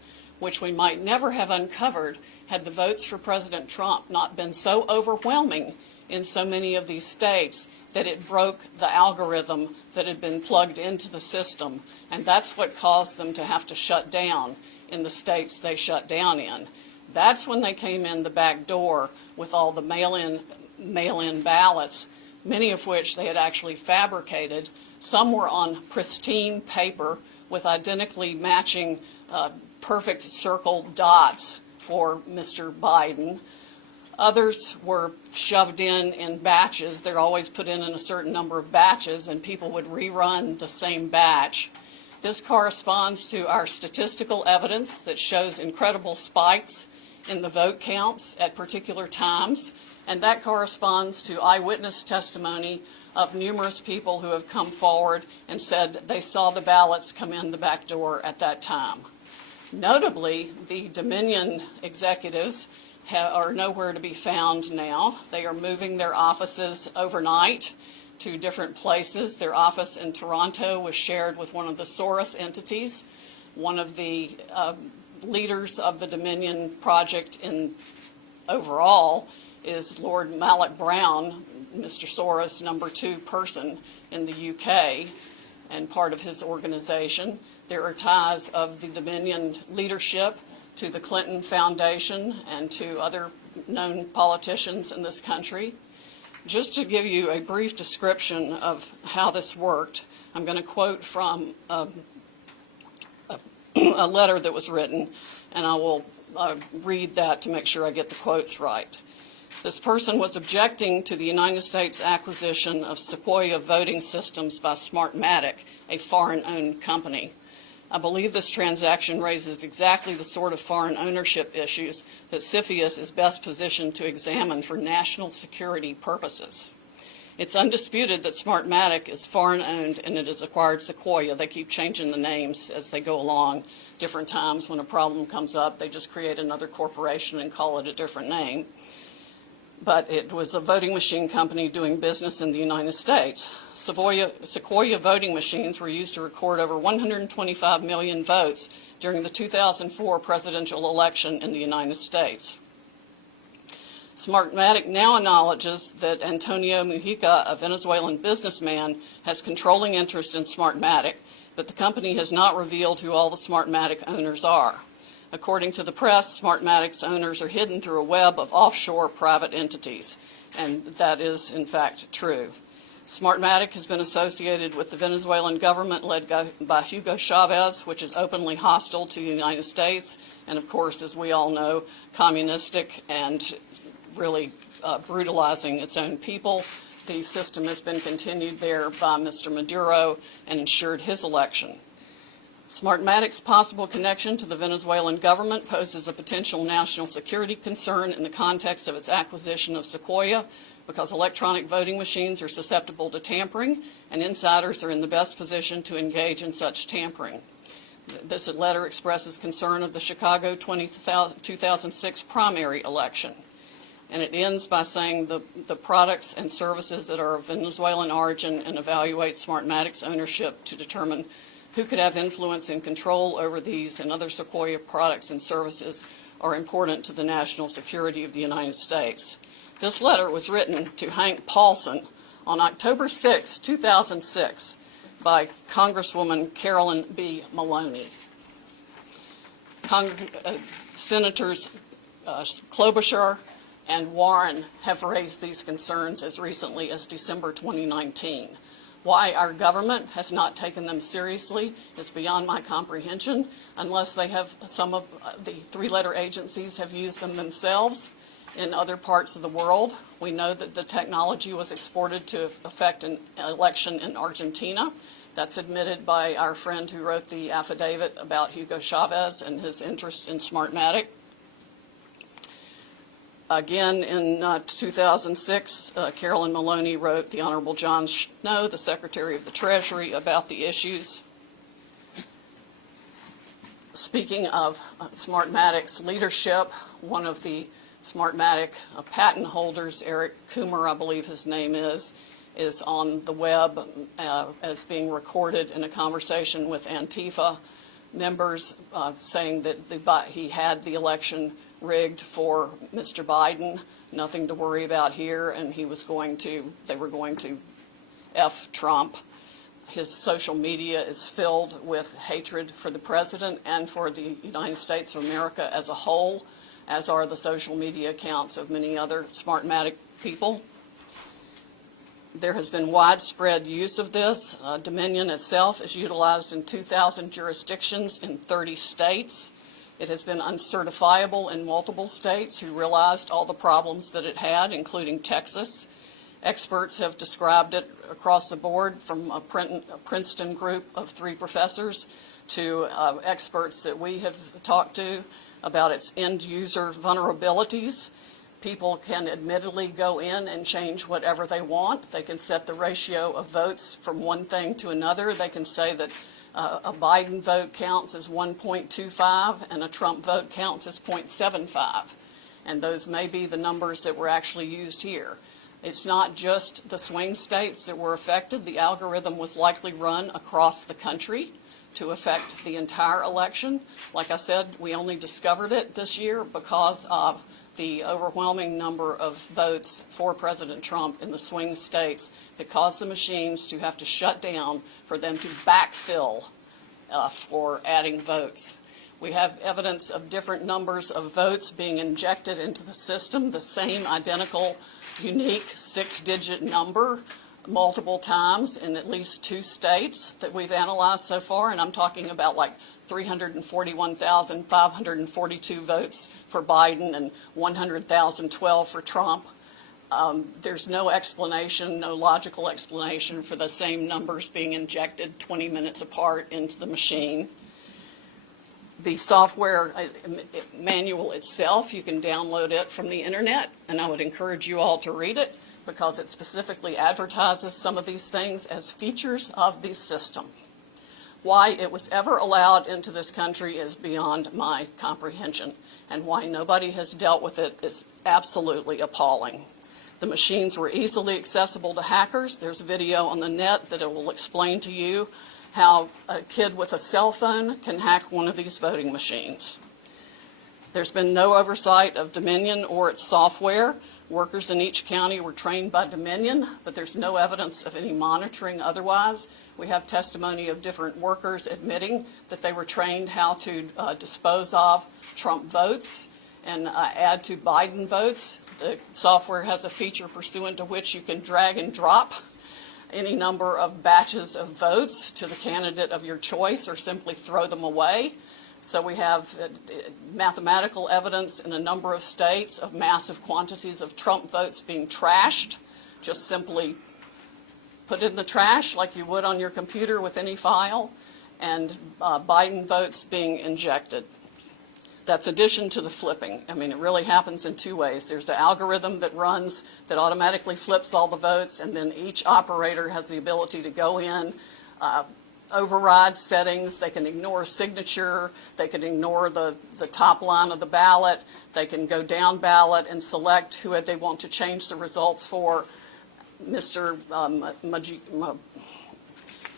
which we might never have uncovered had the votes for President Trump not been so overwhelming in so many of these states that it broke the algorithm that had been plugged into the system. And that's what caused them to have to shut down in the states they shut down in. That's when they came in the back door with all the mail-in ballots, many of which they had actually fabricated. Some were on pristine paper with identically matching perfect circle dots for Mr. Biden. Others were shoved in batches. They're always put in a certain number of batches, and people would rerun the same batch. This corresponds to our statistical evidence that shows incredible spikes in the vote counts at particular times, and that corresponds to eyewitness testimony of numerous people who have come forward and said they saw the ballots come in the back door at that time. Notably, the Dominion executives are nowhere to be found now. They are moving their offices overnight to different places. Their office in Toronto was shared with one of the Soros entities. One of the leaders of the Dominion project overall is Lord Malloch Brown, Mr. Soros' number 2 person in the UK, and part of his organization. There are ties of the Dominion leadership to the Clinton Foundation and to other known politicians in this country. Just to give you a brief description of how this worked, I'm going to quote from a letter that was written, and I will read that to make sure I get the quotes right. This person was objecting to the United States acquisition of Sequoia voting systems by Smartmatic, a foreign-owned company. I believe this transaction raises exactly the sort of foreign ownership issues that CFIUS is best positioned to examine for national security purposes. It's undisputed that Smartmatic is foreign-owned and it has acquired Sequoia. They keep changing the names as they go along. Different times when a problem comes up, they just create another corporation and call it a different name. But it was a voting machine company doing business in the United States. Sequoia voting machines were used to record over 125 million votes during the 2004 presidential election in the United States. Smartmatic now acknowledges that Antonio Mujica, a Venezuelan businessman, has controlling interest in Smartmatic, but the company has not revealed who all the Smartmatic owners are. According to the press, Smartmatic's owners are hidden through a web of offshore private entities, and that is, in fact, true. Smartmatic has been associated with the Venezuelan government led by Hugo Chavez, which is openly hostile to the United States, and of course, as we all know, communistic and really brutalizing its own people. The system has been continued there by Mr. Maduro and ensured his election. Smartmatic's possible connection to the Venezuelan government poses a potential national security concern in the context of its acquisition of Sequoia, because electronic voting machines are susceptible to tampering, and insiders are in the best position to engage in such tampering. This letter expresses concern of the Chicago 2006 primary election. And it ends by saying the products and services that are of Venezuelan origin, and evaluate Smartmatic's ownership to determine who could have influence and control over these and other Sequoia products and services are important to the national security of the United States. This letter was written to Hank Paulson on October 6, 2006 by Congresswoman Carolyn B. Maloney. Senators Klobuchar and Warren have raised these concerns as recently as December 2019. Why our government has not taken them seriously is beyond my comprehension, unless they have, some of the 3-letter agencies have used them themselves in other parts of the world. We know that the technology was exported to affect an election in Argentina. That's admitted by our friend who wrote the affidavit about Hugo Chavez and his interest in Smartmatic. Again, in 2006, Carolyn Maloney wrote the Honorable John Snow, the Secretary of the Treasury, about the issues. Speaking of Smartmatic's leadership, one of the Smartmatic patent holders, Eric Coomer, I believe his name is on the web as being recorded in a conversation with Antifa members saying that he had the election rigged for Mr. Biden, nothing to worry about here, and they were going to F Trump. His social media is filled with hatred for the president and for the United States of America as a whole, as are the social media accounts of many other Smartmatic people. There has been widespread use of this. Dominion itself is utilized in 2,000 jurisdictions in 30 states. It has been uncertifiable in multiple states who realized all the problems that it had, including Texas. Experts have described it across the board, from a Princeton group of 3 professors to experts that we have talked to about its end-user vulnerabilities. People can admittedly go in and change whatever they want. They can set the ratio of votes from one thing to another. They can say that a Biden vote counts as 1.25 and a Trump vote counts as 0.75. And those may be the numbers that were actually used here. It's not just the swing states that were affected. The algorithm was likely run across the country to affect the entire election. Like I said, we only discovered it this year because of the overwhelming number of votes for President Trump in the swing states that caused the machines to have to shut down for them to backfill for adding votes. We have evidence of different numbers of votes being injected into the system, the same identical, unique 6-digit number multiple times in at least 2 states that we've analyzed so far, and I'm talking about like 341,542 votes for Biden and 100,012 for Trump. There's no explanation, no logical explanation for the same numbers being injected 20 minutes apart into the machine. The software manual itself, you can download it from the internet, and I would encourage you all to read it because it specifically advertises some of these things as features of the system. Why it was ever allowed into this country is beyond my comprehension, and why nobody has dealt with it is absolutely appalling. The machines were easily accessible to hackers. There's a video on the net that it will explain to you how a kid with a cell phone can hack one of these voting machines. There's been no oversight of Dominion or its software. Workers in each county were trained by Dominion, but there's no evidence of any monitoring otherwise. We have testimony of different workers admitting that they were trained how to dispose of Trump votes and add to Biden votes. The software has a feature pursuant to which you can drag and drop any number of batches of votes to the candidate of your choice or simply throw them away. So we have mathematical evidence in a number of states of massive quantities of Trump votes being trashed. Just simply put in the trash like you would on your computer with any file, and Biden votes being injected. That's addition to the flipping. I mean, it really happens in 2 ways. There's an algorithm that runs that automatically flips all the votes, and then each operator has the ability to go in, override settings. They can ignore a signature. They can ignore the top line of the ballot. They can go down ballot and select who they want to change the results for. Mr.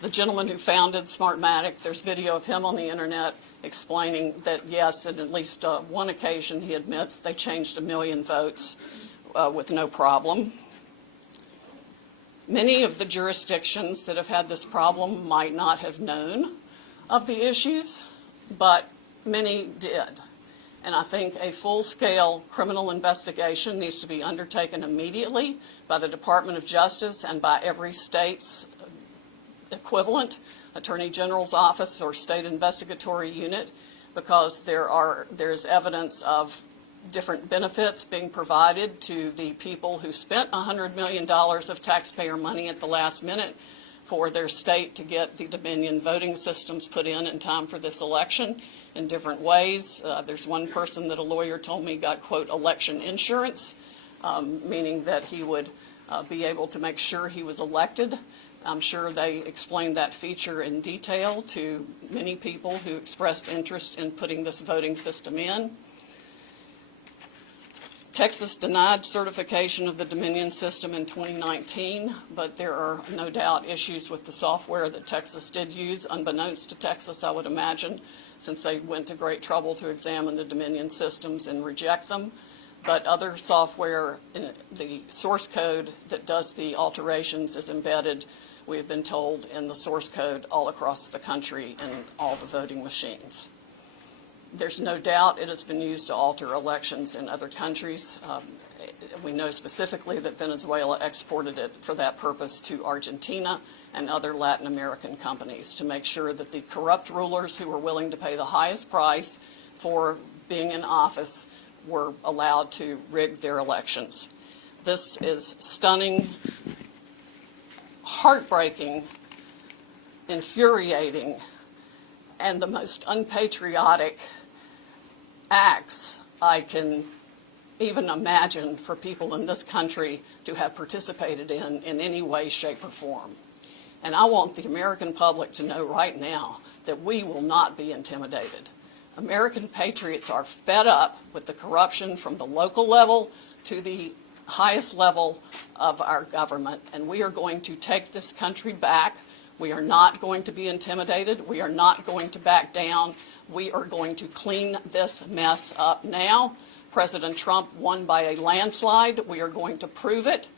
The gentleman who founded Smartmatic, there's video of him on the internet explaining that, yes, at least one occasion, he admits they changed 1 million votes with no problem. Many of the jurisdictions that have had this problem might not have known of the issues, but many did. And I think a full-scale criminal investigation needs to be undertaken immediately by the Department of Justice and by every state's equivalent, Attorney General's office or state investigatory unit, because there's evidence of different benefits being provided to the people who spent $100 million of taxpayer money at the last minute for their state to get the Dominion voting systems put in time for this election in different ways. There's one person that a lawyer told me got, quote, election insurance, meaning that he would be able to make sure he was elected. I'm sure they explained that feature in detail to many people who expressed interest in putting this voting system in. Texas denied certification of the Dominion system in 2019, but there are no doubt issues with the software that Texas did use, unbeknownst to Texas, I would imagine, since they went to great trouble to examine the Dominion systems and reject them. But other software, the source code that does the alterations is embedded, we have been told, in the source code all across the country in all the voting machines. There's no doubt it has been used to alter elections in other countries. We know specifically that Venezuela exported it for that purpose to Argentina and other Latin American companies to make sure that the corrupt rulers who were willing to pay the highest price for being in office were allowed to rig their elections. This is stunning, heartbreaking, infuriating, and the most unpatriotic acts I can even imagine for people in this country to have participated in any way, shape, or form. And I want the American public to know right now that we will not be intimidated. American patriots are fed up with the corruption from the local level to the highest level of our government, and we are going to take this country back. We are not going to be intimidated. We are not going to back down. We are going to clean this mess up now. President Trump won by a landslide. We are going to prove it,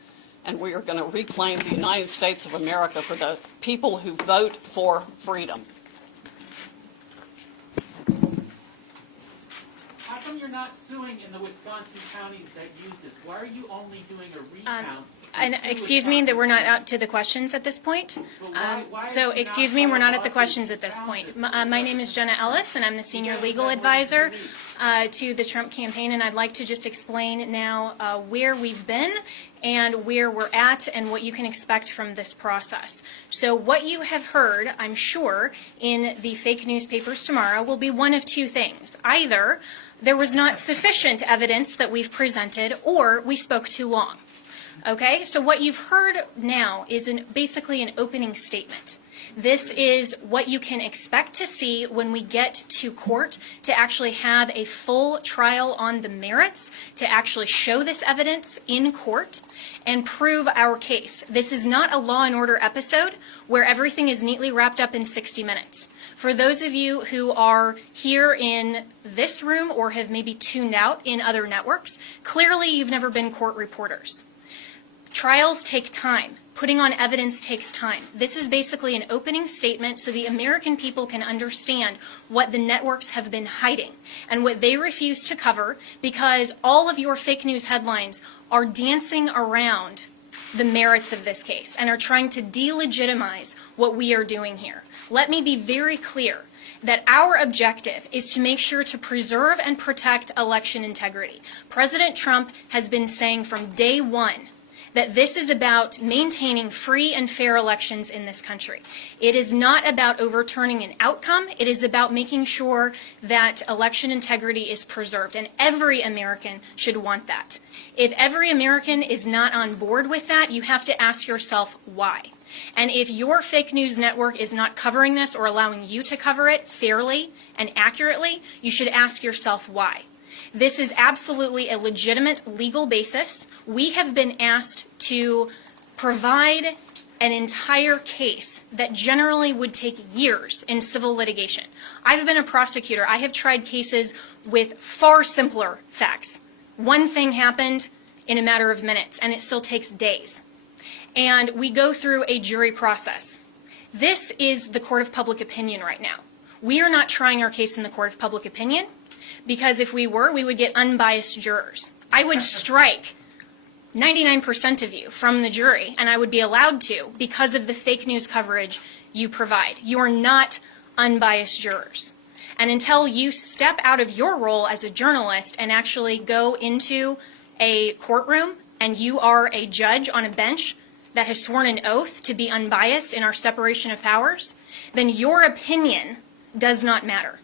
and we are going to reclaim the United States of America for the people who vote for freedom. How come you're not suing in the Wisconsin counties that use this? Why are you only doing a recount? And excuse me, that we're not out to the questions at this point. So excuse me, we're not at the questions at this point. My name is Jenna Ellis, and I'm the senior legal advisor to the Trump campaign, and I'd like to just explain now where we've been and where we're at and what you can expect from this process. So what you have heard, I'm sure, in the fake newspapers tomorrow will be one of two things. Either there was not sufficient evidence that we've presented, or we spoke too long. Okay, so what you've heard now is basically an opening statement. This is what you can expect to see when we get to court to actually have a full trial on the merits, to actually show this evidence in court and prove our case. This is not a Law and Order episode where everything is neatly wrapped up in 60 minutes. For those of you who are here in this room or have maybe tuned out in other networks, clearly you've never been court reporters. Trials take time. Putting on evidence takes time. This is basically an opening statement so the American people can understand what the networks have been hiding and what they refuse to cover, because all of your fake news headlines are dancing around the merits of this case and are trying to delegitimize what we are doing here. Let me be very clear that our objective is to make sure to preserve and protect election integrity. President Trump has been saying from day one that this is about maintaining free and fair elections in this country. It is not about overturning an outcome. It is about making sure that election integrity is preserved, and every American should want that. If every American is not on board with that, you have to ask yourself why. And if your fake news network is not covering this or allowing you to cover it fairly and accurately, you should ask yourself why. This is absolutely a legitimate legal basis. We have been asked to provide an entire case that generally would take years in civil litigation. I've been a prosecutor. I have tried cases with far simpler facts. One thing happened in a matter of minutes, and it still takes days. And we go through a jury process. This is the court of public opinion right now. We are not trying our case in the court of public opinion, because if we were, we would get unbiased jurors. I would strike 99% of you from the jury, and I would be allowed to because of the fake news coverage you provide. You are not unbiased jurors. And until you step out of your role as a journalist and actually go into a courtroom and you are a judge on a bench that has sworn an oath to be unbiased in our separation of powers, then your opinion does not matter.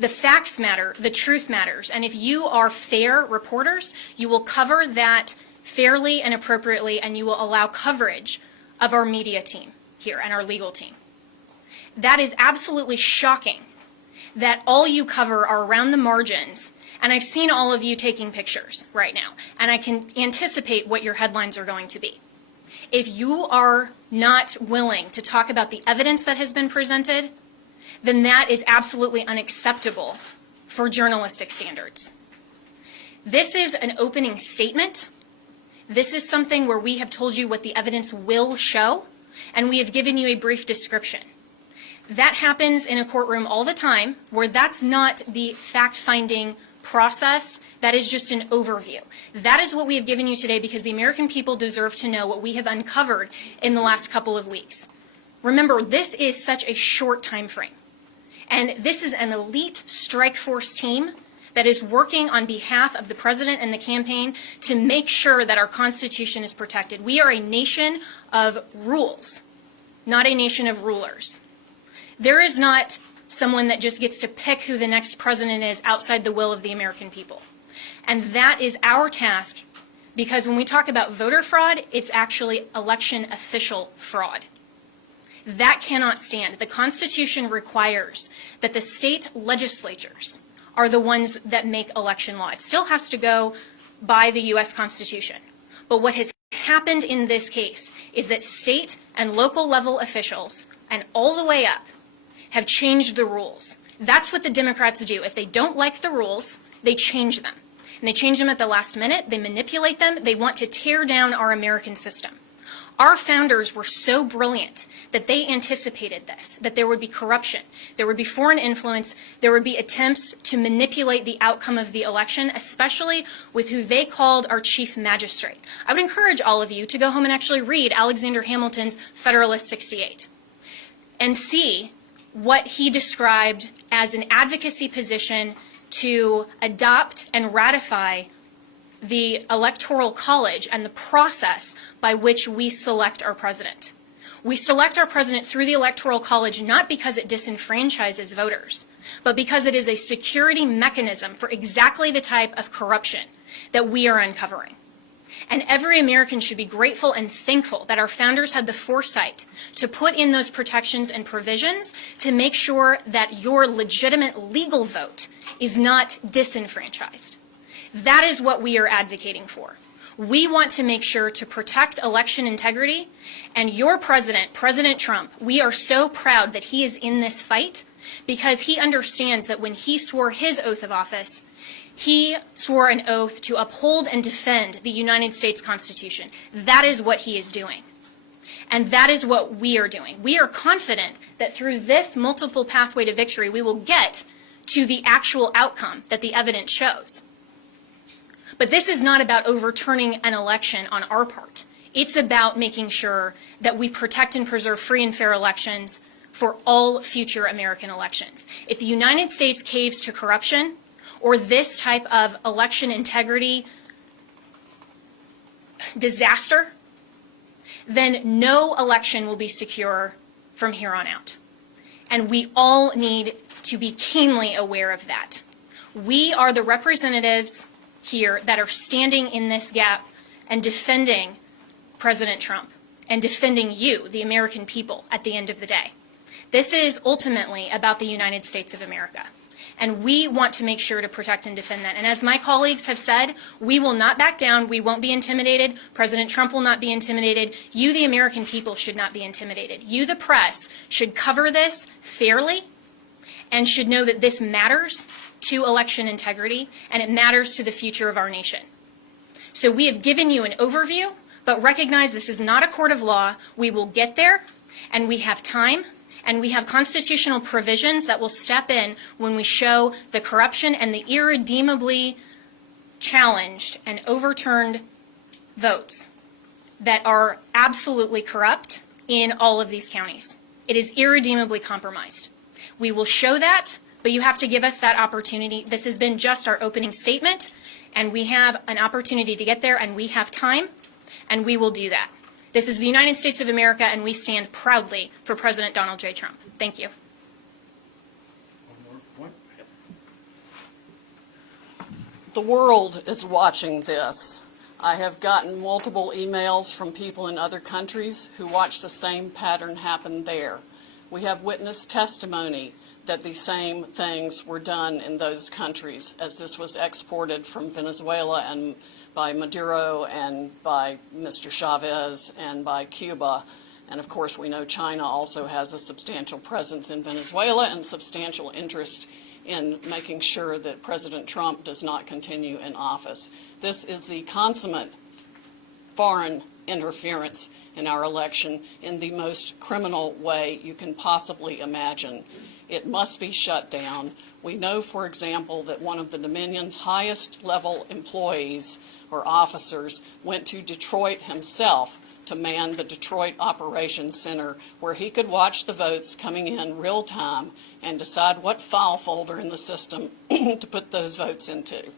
The facts matter, the truth matters, and if you are fair reporters, you will cover that fairly and appropriately, and you will allow coverage of our media team here and our legal team. That is absolutely shocking that all you cover are around the margins, and I've seen all of you taking pictures right now, and I can anticipate what your headlines are going to be. If you are not willing to talk about the evidence that has been presented, then that is absolutely unacceptable for journalistic standards. This is an opening statement. This is something where we have told you what the evidence will show, and we have given you a brief description. That happens in a courtroom all the time, where that's not the fact-finding process. That is just an overview. That is what we have given you today, because the American people deserve to know what we have uncovered in the last couple of weeks. Remember, this is such a short time frame. And this is an elite strike force team that is working on behalf of the president and the campaign to make sure that our Constitution is protected. We are a nation of rules, not a nation of rulers. There is not someone that just gets to pick who the next president is outside the will of the American people. And that is our task, because when we talk about voter fraud, it's actually election official fraud. That cannot stand. The Constitution requires that the state legislatures are the ones that make election law. It still has to go by the U.S. Constitution. But what has happened in this case is that state and local level officials and all the way up have changed the rules. That's what the Democrats do. If they don't like the rules, they change them. And they change them at the last minute. They manipulate them. They want to tear down our American system. Our founders were so brilliant that they anticipated this, that there would be corruption, there would be foreign influence, there would be attempts to manipulate the outcome of the election, especially with who they called our chief magistrate. I would encourage all of you to go home and actually read Alexander Hamilton's Federalist 68 and see what he described as an advocacy position to adopt and ratify the Electoral College and the process by which we select our president. We select our president through the Electoral College not because it disenfranchises voters, but because it is a security mechanism for exactly the type of corruption that we are uncovering. And every American should be grateful and thankful that our founders had the foresight to put in those protections and provisions to make sure that your legitimate legal vote is not disenfranchised. That is what we are advocating for. We want to make sure to protect election integrity, and your president, President Trump, we are so proud that he is in this fight because he understands that when he swore his oath of office, he swore an oath to uphold and defend the United States Constitution. That is what he is doing. And that is what we are doing. We are confident that through this multiple pathway to victory, we will get to the actual outcome that the evidence shows. But this is not about overturning an election on our part. It's about making sure that we protect and preserve free and fair elections for all future American elections. If the United States caves to corruption or this type of election integrity disaster, then no election will be secure from here on out. And we all need to be keenly aware of that. We are the representatives here that are standing in this gap and defending President Trump and defending you, the American people, at the end of the day. This is ultimately about the United States of America. And we want to make sure to protect and defend that. And as my colleagues have said, we will not back down. We won't be intimidated. President Trump will not be intimidated. You, the American people, should not be intimidated. You, the press, should cover this fairly and should know that this matters to election integrity and it matters to the future of our nation. So we have given you an overview, but recognize this is not a court of law. We will get there, and we have time. And we have constitutional provisions that will step in when we show the corruption and the irredeemably challenged and overturned votes that are absolutely corrupt in all of these counties. It is irredeemably compromised. We will show that, but you have to give us that opportunity. This has been just our opening statement, and we have an opportunity to get there, and we have time, and we will do that. This is the United States of America, and we stand proudly for President Donald J. Trump. Thank you. One more point. The world is watching this. I have gotten multiple emails from people in other countries who watch the same pattern happen there. We have witness testimony that the same things were done in those countries as this was exported from Venezuela and by Maduro and by Mr. Chavez and by Cuba. And of course, we know China also has a substantial presence in Venezuela and substantial interest in making sure that President Trump does not continue in office. This is the consummate foreign interference in our election in the most criminal way you can possibly imagine. It must be shut down. We know, for example, that one of the Dominion's highest level employees or officers went to Detroit himself to man the Detroit Operations Center where he could watch the votes coming in real time and decide what file folder in the system to put those votes into.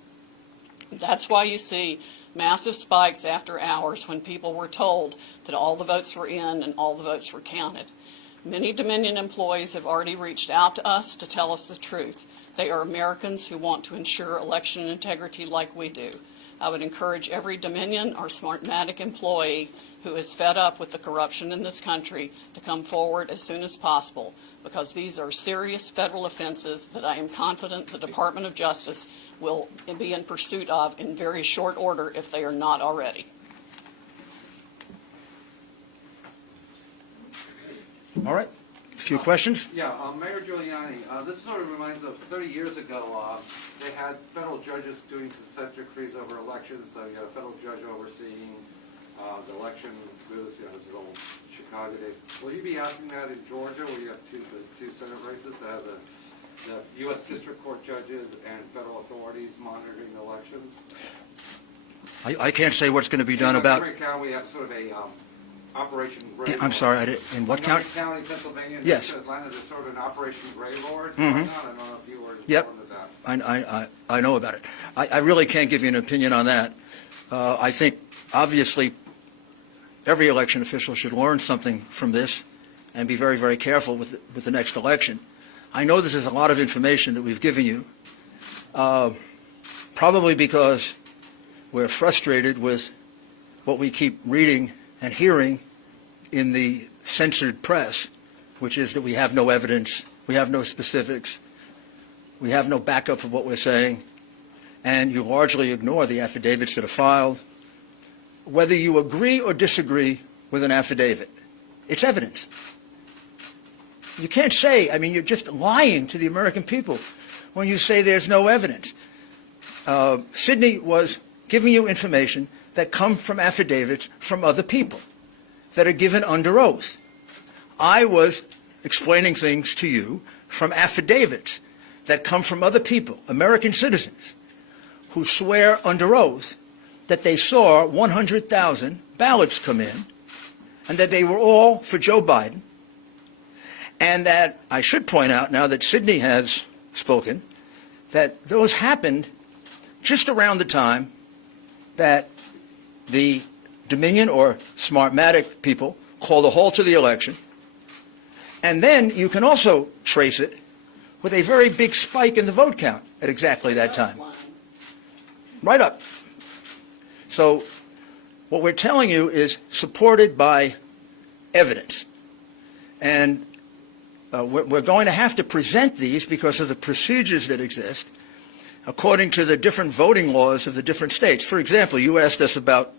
That's why you see massive spikes after hours when people were told that all the votes were in and all the votes were counted. Many Dominion employees have already reached out to us to tell us the truth. They are Americans who want to ensure election integrity like we do. I would encourage every Dominion or Smartmatic employee who is fed up with the corruption in this country to come forward as soon as possible, because these are serious federal offenses that I am confident the Department of Justice will be in pursuit of in very short order if they are not already. All right. few questions? Yeah, Mayor Giuliani, this sort of reminds of 30 years ago, they had federal judges doing consent decrees over elections. So you got a federal judge overseeing the election, this is old Chicago days. Will you be asking that in Georgia, where you have the two Senate races, to have the U.S. District Court judges and federal authorities monitoring elections? I can't say what's going to be done about... In Montgomery County, we have sort of a Operation Gray I'm sorry, I didn't, in what county? Montgomery County, Pennsylvania, and Yes. Atlanta, there's sort of an Operation Gray Lord going on. I don't know if you were Yep. informed of that. I know about it. I really can't give you an opinion on that. I think, obviously, every election official should learn something from this and be very, very careful with the next election. I know this is a lot of information that we've given you, probably because we're frustrated with what we keep reading and hearing in the censored press, which is that we have no evidence, we have no specifics, we have no backup for what we're saying, and you largely ignore the affidavits that are filed. Whether you agree or disagree with an affidavit, it's evidence. You can't say, I mean, you're just lying to the American people when you say there's no evidence. Sidney was giving you information that come from affidavits from other people that are given under oath. I was explaining things to you from affidavits that come from other people, American citizens, who swear under oath that they saw 100,000 ballots come in and that they were all for Joe Biden, and that I should point out, now that Sidney has spoken, that those happened just around the time that the Dominion or Smartmatic people called a halt to the election. And then you can also trace it with a very big spike in the vote count at exactly that time. Right up. So what we're telling you is supported by evidence. And we're going to have to present these because of the procedures that exist according to the different voting laws of the different states. For example, you asked us about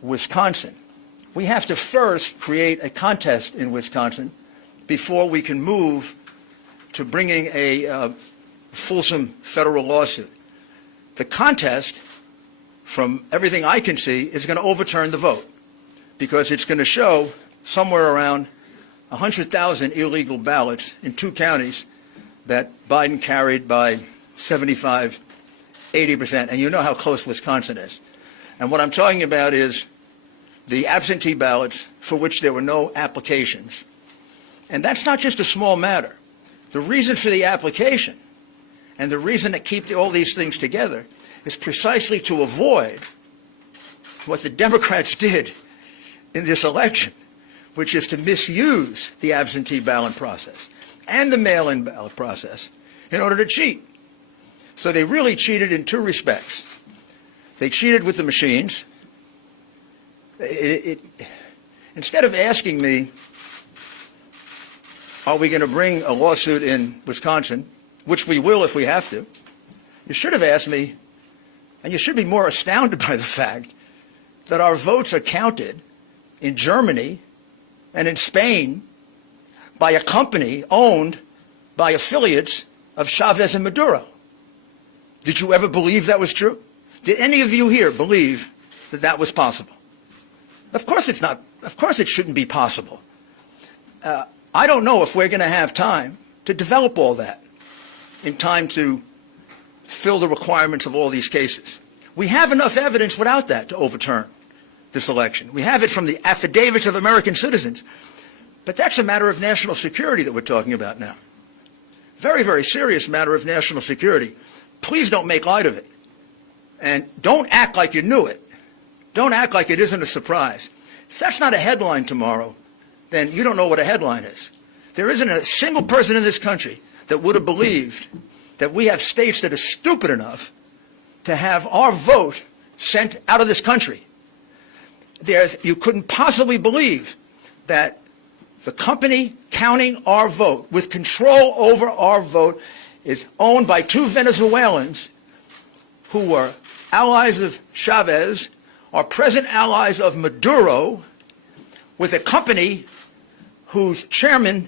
Wisconsin. We have to first create a contest in Wisconsin before we can move to bringing a fulsome federal lawsuit. The contest, from everything I can see, is going to overturn the vote because it's going to show somewhere around 100,000 illegal ballots in 2 counties that Biden carried by 75, 80%, and you know how close Wisconsin is. And what I'm talking about is the absentee ballots for which there were no applications. And that's not just a small matter. The reason for the application and the reason to keep all these things together is precisely to avoid what the Democrats did in this election, which is to misuse the absentee ballot process and the mail-in ballot process in order to cheat. So they really cheated in 2 respects. They cheated with the machines. Instead of asking me, are we going to bring a lawsuit in Wisconsin, which we will if we have to, you should have asked me, and you should be more astounded by the fact that our votes are counted in Germany and in Spain by a company owned by affiliates of Chavez and Maduro. Did you ever believe that was true? Did any of you here believe that that was possible? Of course it's not. Of course it shouldn't be possible. I don't know if we're going to have time to develop all that in time to fill the requirements of all these cases. We have enough evidence without that to overturn this election. We have it from the affidavits of American citizens. But that's a matter of national security that we're talking about now. Very, very serious matter of national security. Please don't make light of it. And don't act like you knew it. Don't act like it isn't a surprise. If that's not a headline tomorrow, then you don't know what a headline is. There isn't a single person in this country that would have believed that we have states that are stupid enough to have our vote sent out of this country. You couldn't possibly believe that the company counting our vote, with control over our vote, is owned by 2 Venezuelans who were allies of Chavez, are present allies of Maduro, with a company whose chairman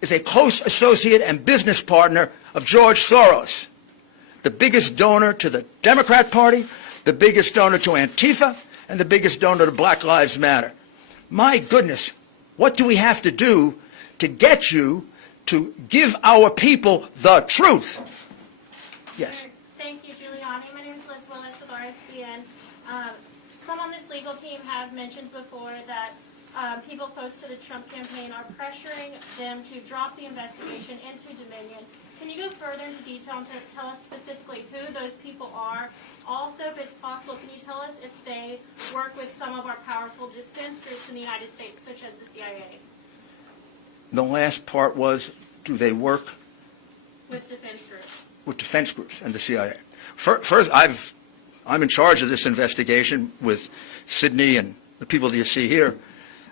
is a close associate and business partner of George Soros, the biggest donor to the Democrat Party, the biggest donor to Antifa, and the biggest donor to Black Lives Matter. My goodness, what do we have to do to get you to give our people the truth? Yes. Thank you, Giuliani. My name is Liz Willis with RSCN. Some on this legal team have mentioned before that people close to the Trump campaign are pressuring them to drop the investigation into Dominion. Can you go further into detail and tell us specifically who those people are? Also, if it's possible, can you tell us if they work with some of our powerful defense groups in the United States, such as the CIA? The last part was, do they work With defense groups. with defense groups and the CIA? First, I'm in charge of this investigation with Sydney and the people that you see here.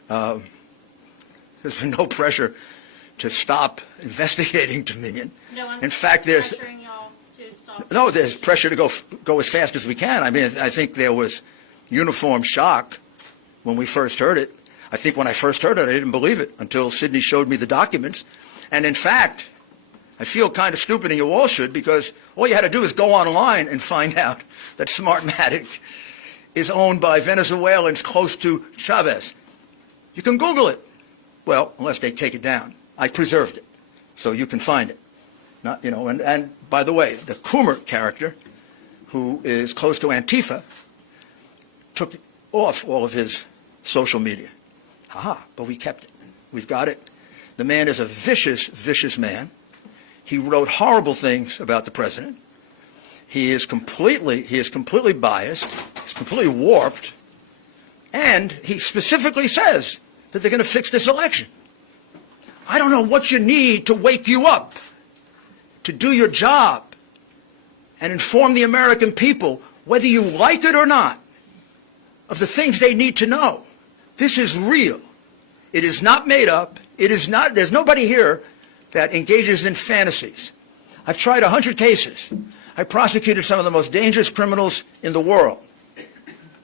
There's been no pressure to stop investigating Dominion. No one's In fact, there's pressuring y'all to stop. no, there's pressure to go as fast as we can. I mean, I think there was uniform shock when we first heard it. I think when I first heard it, I didn't believe it until Sydney showed me the documents. And in fact, I feel kind of stupid, and you all should, because all you had to do is go online and find out that Smartmatic is owned by Venezuelans close to Chavez. You can Google it. Well, unless they take it down. I preserved it, so you can find it. Not, you know, and by the way, the Coomer character, who is close to Antifa, took off all of his social media. But we kept it. We've got it. The man is a vicious, vicious man. He wrote horrible things about the president. He is completely biased. He's completely warped. And he specifically says that they're going to fix this election. I don't know what you need to wake you up to do your job and inform the American people, whether you like it or not, of the things they need to know. This is real. It is not made up. It is not, there's nobody here that engages in fantasies. I've tried 100 cases. I prosecuted some of the most dangerous criminals in the world.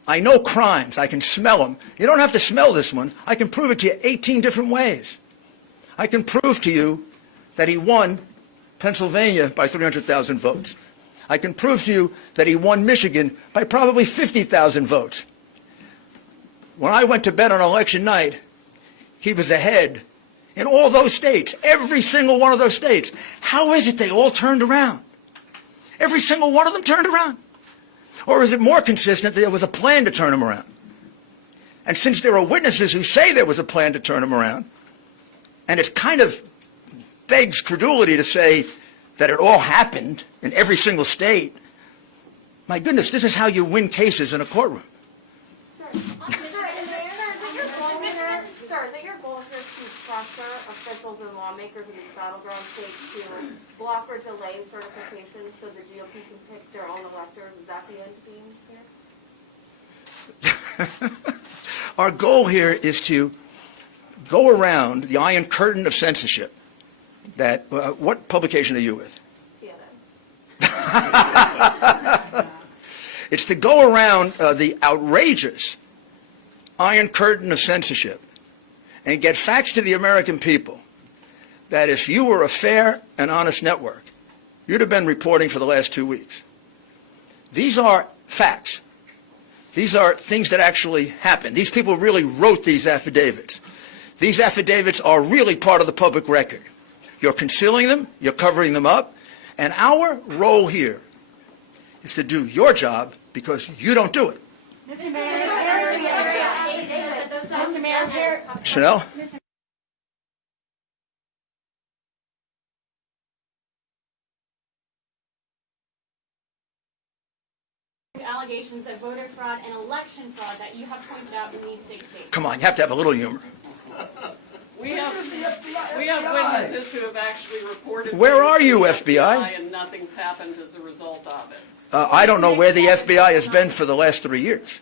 I know crimes. I can smell them. You don't have to smell this one. I can prove it to you 18 different ways. I can prove to you that he won Pennsylvania by 300,000 votes. I can prove to you that he won Michigan by probably 50,000 votes. When I went to bed on election night, he was ahead in all those states, every single one of those states. How is it they all turned around? Every single one of them turned around? Or is it more consistent that there was a plan to turn them around? And since there are witnesses who say there was a plan to turn them around, and it kind of begs credulity to say that it all happened in every single state, my goodness, this is how you win cases in a courtroom. Sir, is it your goal here to pressure officials and lawmakers in these battleground states to block or delay certification so the GOP can pick their own electors? Is that the end game here? Our goal here is to go around the iron curtain of censorship that, what publication are you with? CNN. It's to go around the outrageous iron curtain of censorship and get facts to the American people that if you were a fair and honest network, you'd have been reporting for the last 2 weeks. These are facts. These are things that actually happened. These people really wrote these affidavits. These affidavits are really part of the public record. You're concealing them, you're covering them up, and our role here is to do your job because you don't do it. Mr. Mayor, Chanel? allegations of voter fraud and election fraud that you have pointed out in these 6 states. Come on, you have to have a little humor. We have witnesses who have actually reported. Where are things you, to the FBI? And nothing's happened as a result of it. I don't know where the FBI has been for the last 3 years.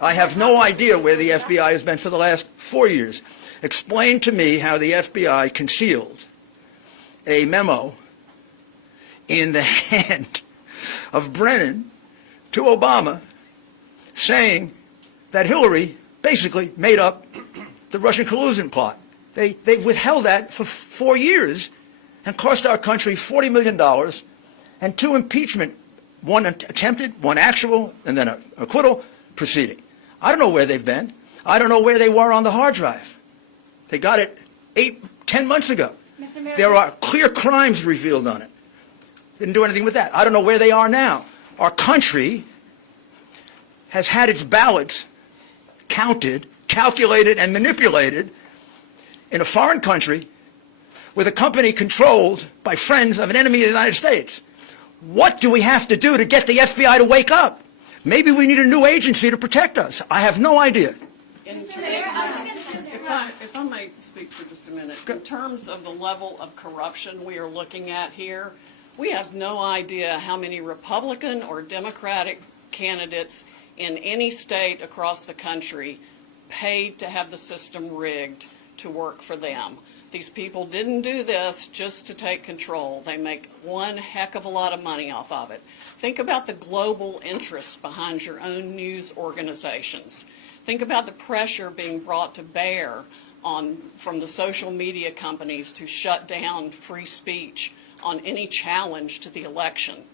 I have no idea where the FBI has been for the last 4 years. Explain to me how the FBI concealed a memo in the hand of Brennan to Obama saying that Hillary basically made up the Russian collusion plot. They withheld that for 4 years and cost our country $40 million and 2 impeachment, one attempted, one actual, and then an acquittal proceeding. I don't know where they've been. I don't know where they were on the hard drive. They got it 10 months ago. Mr. Mayor, There are clear crimes revealed on it. Didn't do anything with that. I don't know where they are now. Our country has had its ballots counted, calculated, and manipulated in a foreign country with a company controlled by friends of an enemy of the United States. What do we have to do to get the FBI to wake up? Maybe we need a new agency to protect us. I have no idea. If I may speak for just a minute, in terms of the level of corruption we are looking at here, we have no idea how many Republican or Democratic candidates in any state across the country paid to have the system rigged to work for them. These people didn't do this just to take control. They make one heck of a lot of money off of it. Think about the global interests behind your own news organizations. Think about the pressure being brought to bear from the social media companies to shut down free speech on any challenge to the election.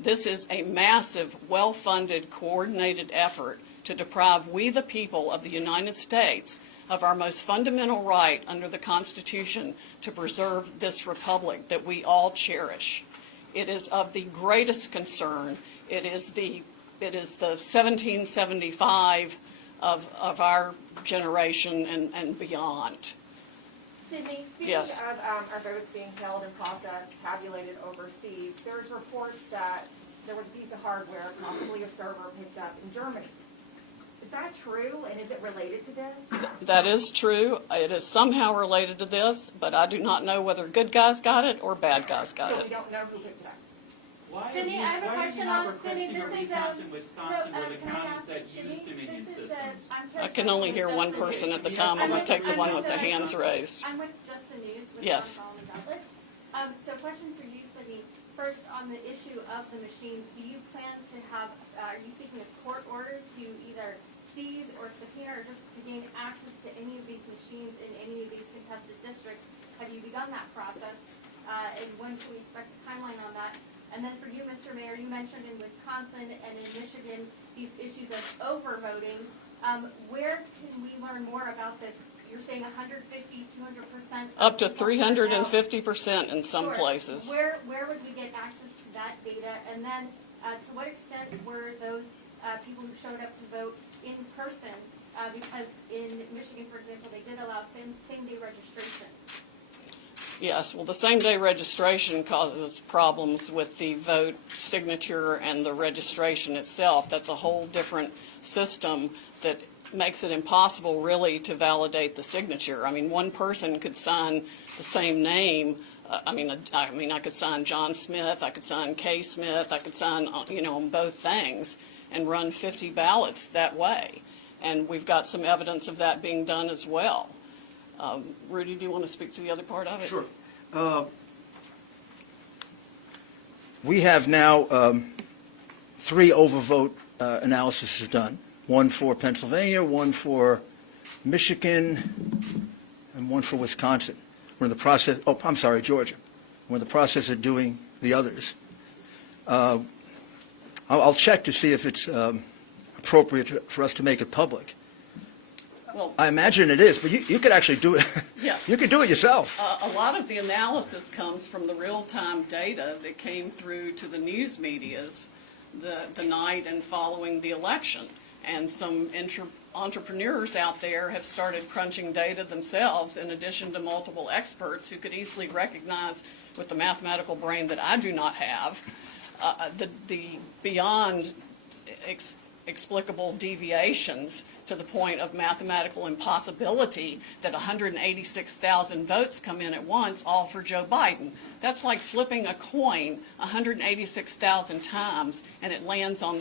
This is a massive, well-funded, coordinated effort to deprive we the people of the United States of our most fundamental right under the Constitution to preserve this republic that we all cherish. It is of the greatest concern. It is the 1775 of our generation and beyond. Sydney, speaking Yes. of our votes being held and processed, tabulated overseas, there's reports that there was a piece of hardware, possibly a server, picked up in Germany. Is that true, and is it related to this? That is true. It is somehow related to this, but I do not know whether good guys got it or bad guys got So it. we don't know who picked it up. Why Cindy, I have a question on, Cindy, this is, Wisconsin, Wisconsin, were the can I counties ask, that Cindy, use Dominion this is systems? I can only hear one person at the time. I'm going to take the one with the hands raised. I'm with Just the News, with Yes. Gonzalez Outlet. So question for you, Cindy. First, on the issue of the machines, do you plan to have, are you seeking a court order to either seize or subpoena or just to gain access to any of these machines in any of these contested districts? Have you begun that process? And when can we expect a timeline on that? And then for you, Mr. Mayor, you mentioned in Wisconsin and in Michigan these issues of overvoting. Where can we learn more about this? You're saying 150, 200%? Up to 350% in some Sure. places. Where would we get access to that data? And then to what extent were those people who showed up to vote in person? Because in Michigan, for example, they did allow same-day registration. Yes, well, the same-day registration causes problems with the vote signature and the registration itself. That's a whole different system that makes it impossible, really, to validate the signature. I mean, one person could sign the same name. I mean, I could sign John Smith, I could sign Kay Smith, I could sign, on both things and run 50 ballots that way. And we've got some evidence of that being done as well. Rudy, do you want to speak to the other part of it? Sure. We have now 3 overvote analyses done. One for Pennsylvania, one for Michigan, and one for Wisconsin. We're in the process, Georgia. We're in the process of doing the others. I'll check to see if it's appropriate for us to make it public. Well, I imagine it is, but you could actually do it. Yeah. You could do it yourself. a lot of the analysis comes from the real-time data that came through to the news medias the night and following the election. And some entrepreneurs out there have started crunching data themselves, in addition to multiple experts who could easily recognize, with the mathematical brain that I do not have, the beyond explicable deviations to the point of mathematical impossibility that 186,000 votes come in at once, all for Joe Biden. That's like flipping a coin 186,000 times and it lands on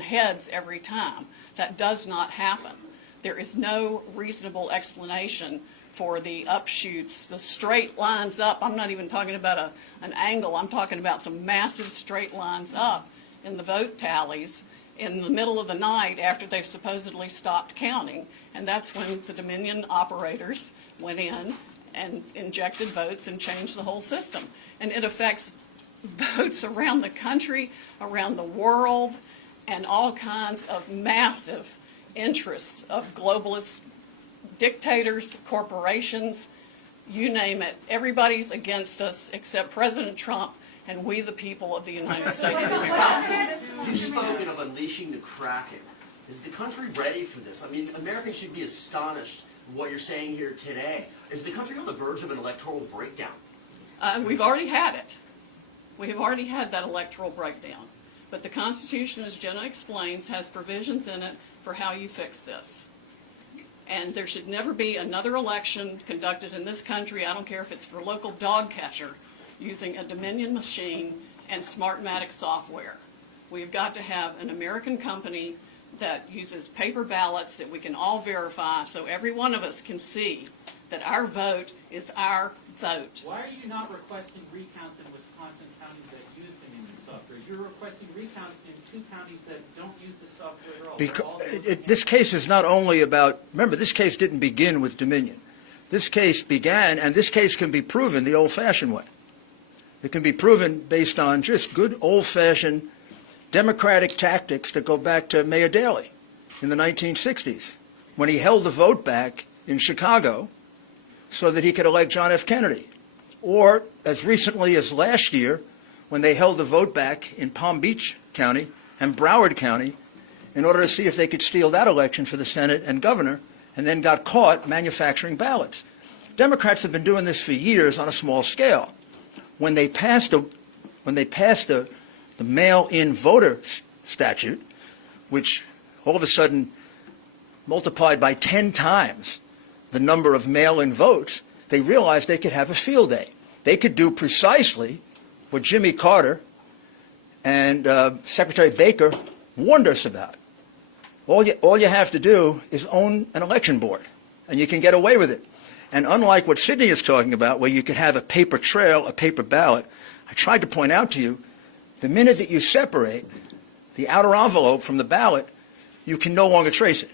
heads every time. That does not happen. There is no reasonable explanation for the upshoots, the straight lines up. I'm not even talking about an angle. I'm talking about some massive straight lines up in the vote tallies in the middle of the night after they've supposedly stopped counting. And that's when the Dominion operators went in and injected votes and changed the whole system. And it affects votes around the country, around the world, and all kinds of massive interests of globalist dictators, corporations, you name it. Everybody's against us except President Trump and we the people of the United States. You've spoken of unleashing the Kraken. Is the country ready for this? I mean, Americans should be astonished at what you're saying here today. Is the country on the verge of an electoral breakdown? We've already had it. We have already had that electoral breakdown. But the Constitution, as Jenna explains, has provisions in it for how you fix this. And there should never be another election conducted in this country, I don't care if it's for local dog catcher, using a Dominion machine and Smartmatic software. We've got to have an American company that uses paper ballots that we can all verify so every one of us can see that our vote is our vote. Why are you not requesting recounts in Wisconsin counties that use Dominion software? You're requesting recounts in 2 counties that don't use the software at all. Because this case is not only about, remember, this case didn't begin with Dominion. This case began, and this case can be proven the old-fashioned way. It can be proven based on just good old-fashioned democratic tactics that go back to Mayor Daley in the 1960s, when he held the vote back in Chicago so that he could elect John F. Kennedy. Or as recently as last year, when they held the vote back in Palm Beach County and Broward County in order to see if they could steal that election for the Senate and governor, and then got caught manufacturing ballots. Democrats have been doing this for years on a small scale. When they passed the mail-in voter statute, which all of a sudden multiplied by 10 times the number of mail-in votes, they realized they could have a field day. They could do precisely what Jimmy Carter and Secretary Baker warned us about. All you have to do is own an election board, and you can get away with it. And unlike what Sydney is talking about, where you can have a paper trail, a paper ballot, I tried to point out to you, the minute that you separate the outer envelope from the ballot, you can no longer trace it,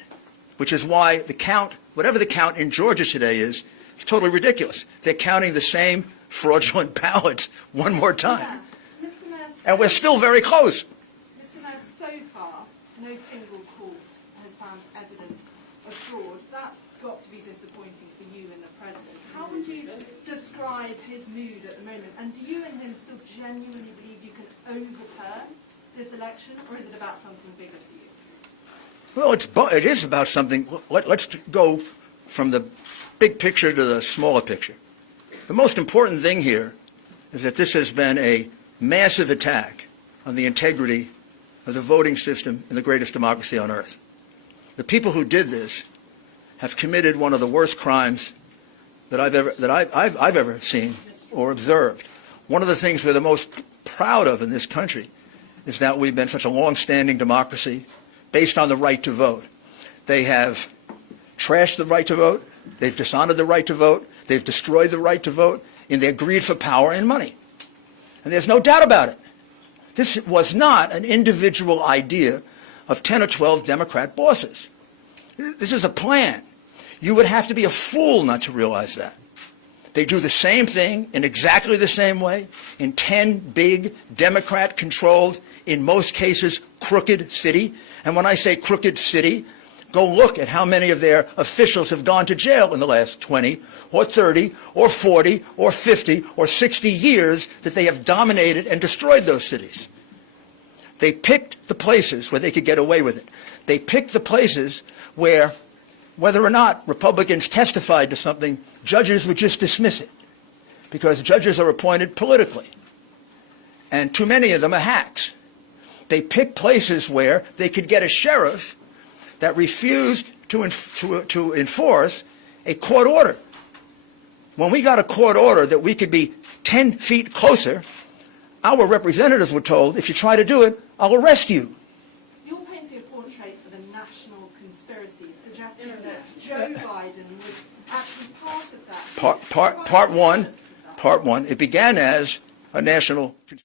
which is why the count, whatever the count in Georgia today is totally ridiculous. They're counting the same fraudulent ballots one more time. Yeah. Mr. Mayor, And we're still very close. Mr. Mayor, so far, no single court has found evidence of fraud. That's got to be disappointing for you and the President. How would you describe his mood at the moment? And do you and him still genuinely believe you can overturn this election, or is it about something bigger for you? Well, it is about something. Let's go from the big picture to the smaller picture. The most important thing here is that this has been a massive attack on the integrity of the voting system in the greatest democracy on earth. The people who did this have committed one of the worst crimes that I've ever seen or observed. One of the things we're the most proud of in this country is that we've been such a long-standing democracy based on the right to vote. They have trashed the right to vote. They've dishonored the right to vote. They've destroyed the right to vote in their greed for power and money. And there's no doubt about it. This was not an individual idea of 10 or 12 Democrat bosses. This is a plan. You would have to be a fool not to realize that. They do the same thing in exactly the same way in 10 big Democrat-controlled, in most cases, crooked city. And when I say crooked city, go look at how many of their officials have gone to jail in the last 20 or 30 or 40 or 50 or 60 years that they have dominated and destroyed those cities. They picked the places where they could get away with it. They picked the places where, whether or not Republicans testified to something, judges would just dismiss it because judges are appointed politically. And too many of them are hacks. They picked places where they could get a sheriff that refused to enforce a court order. When we got a court order that we could be 10 feet closer, our representatives were told, if you try to do it, I'll arrest you. You're painting a portrait of a national conspiracy, suggesting that Joe Biden was actually part of that. Part one, it began as a national conspiracy.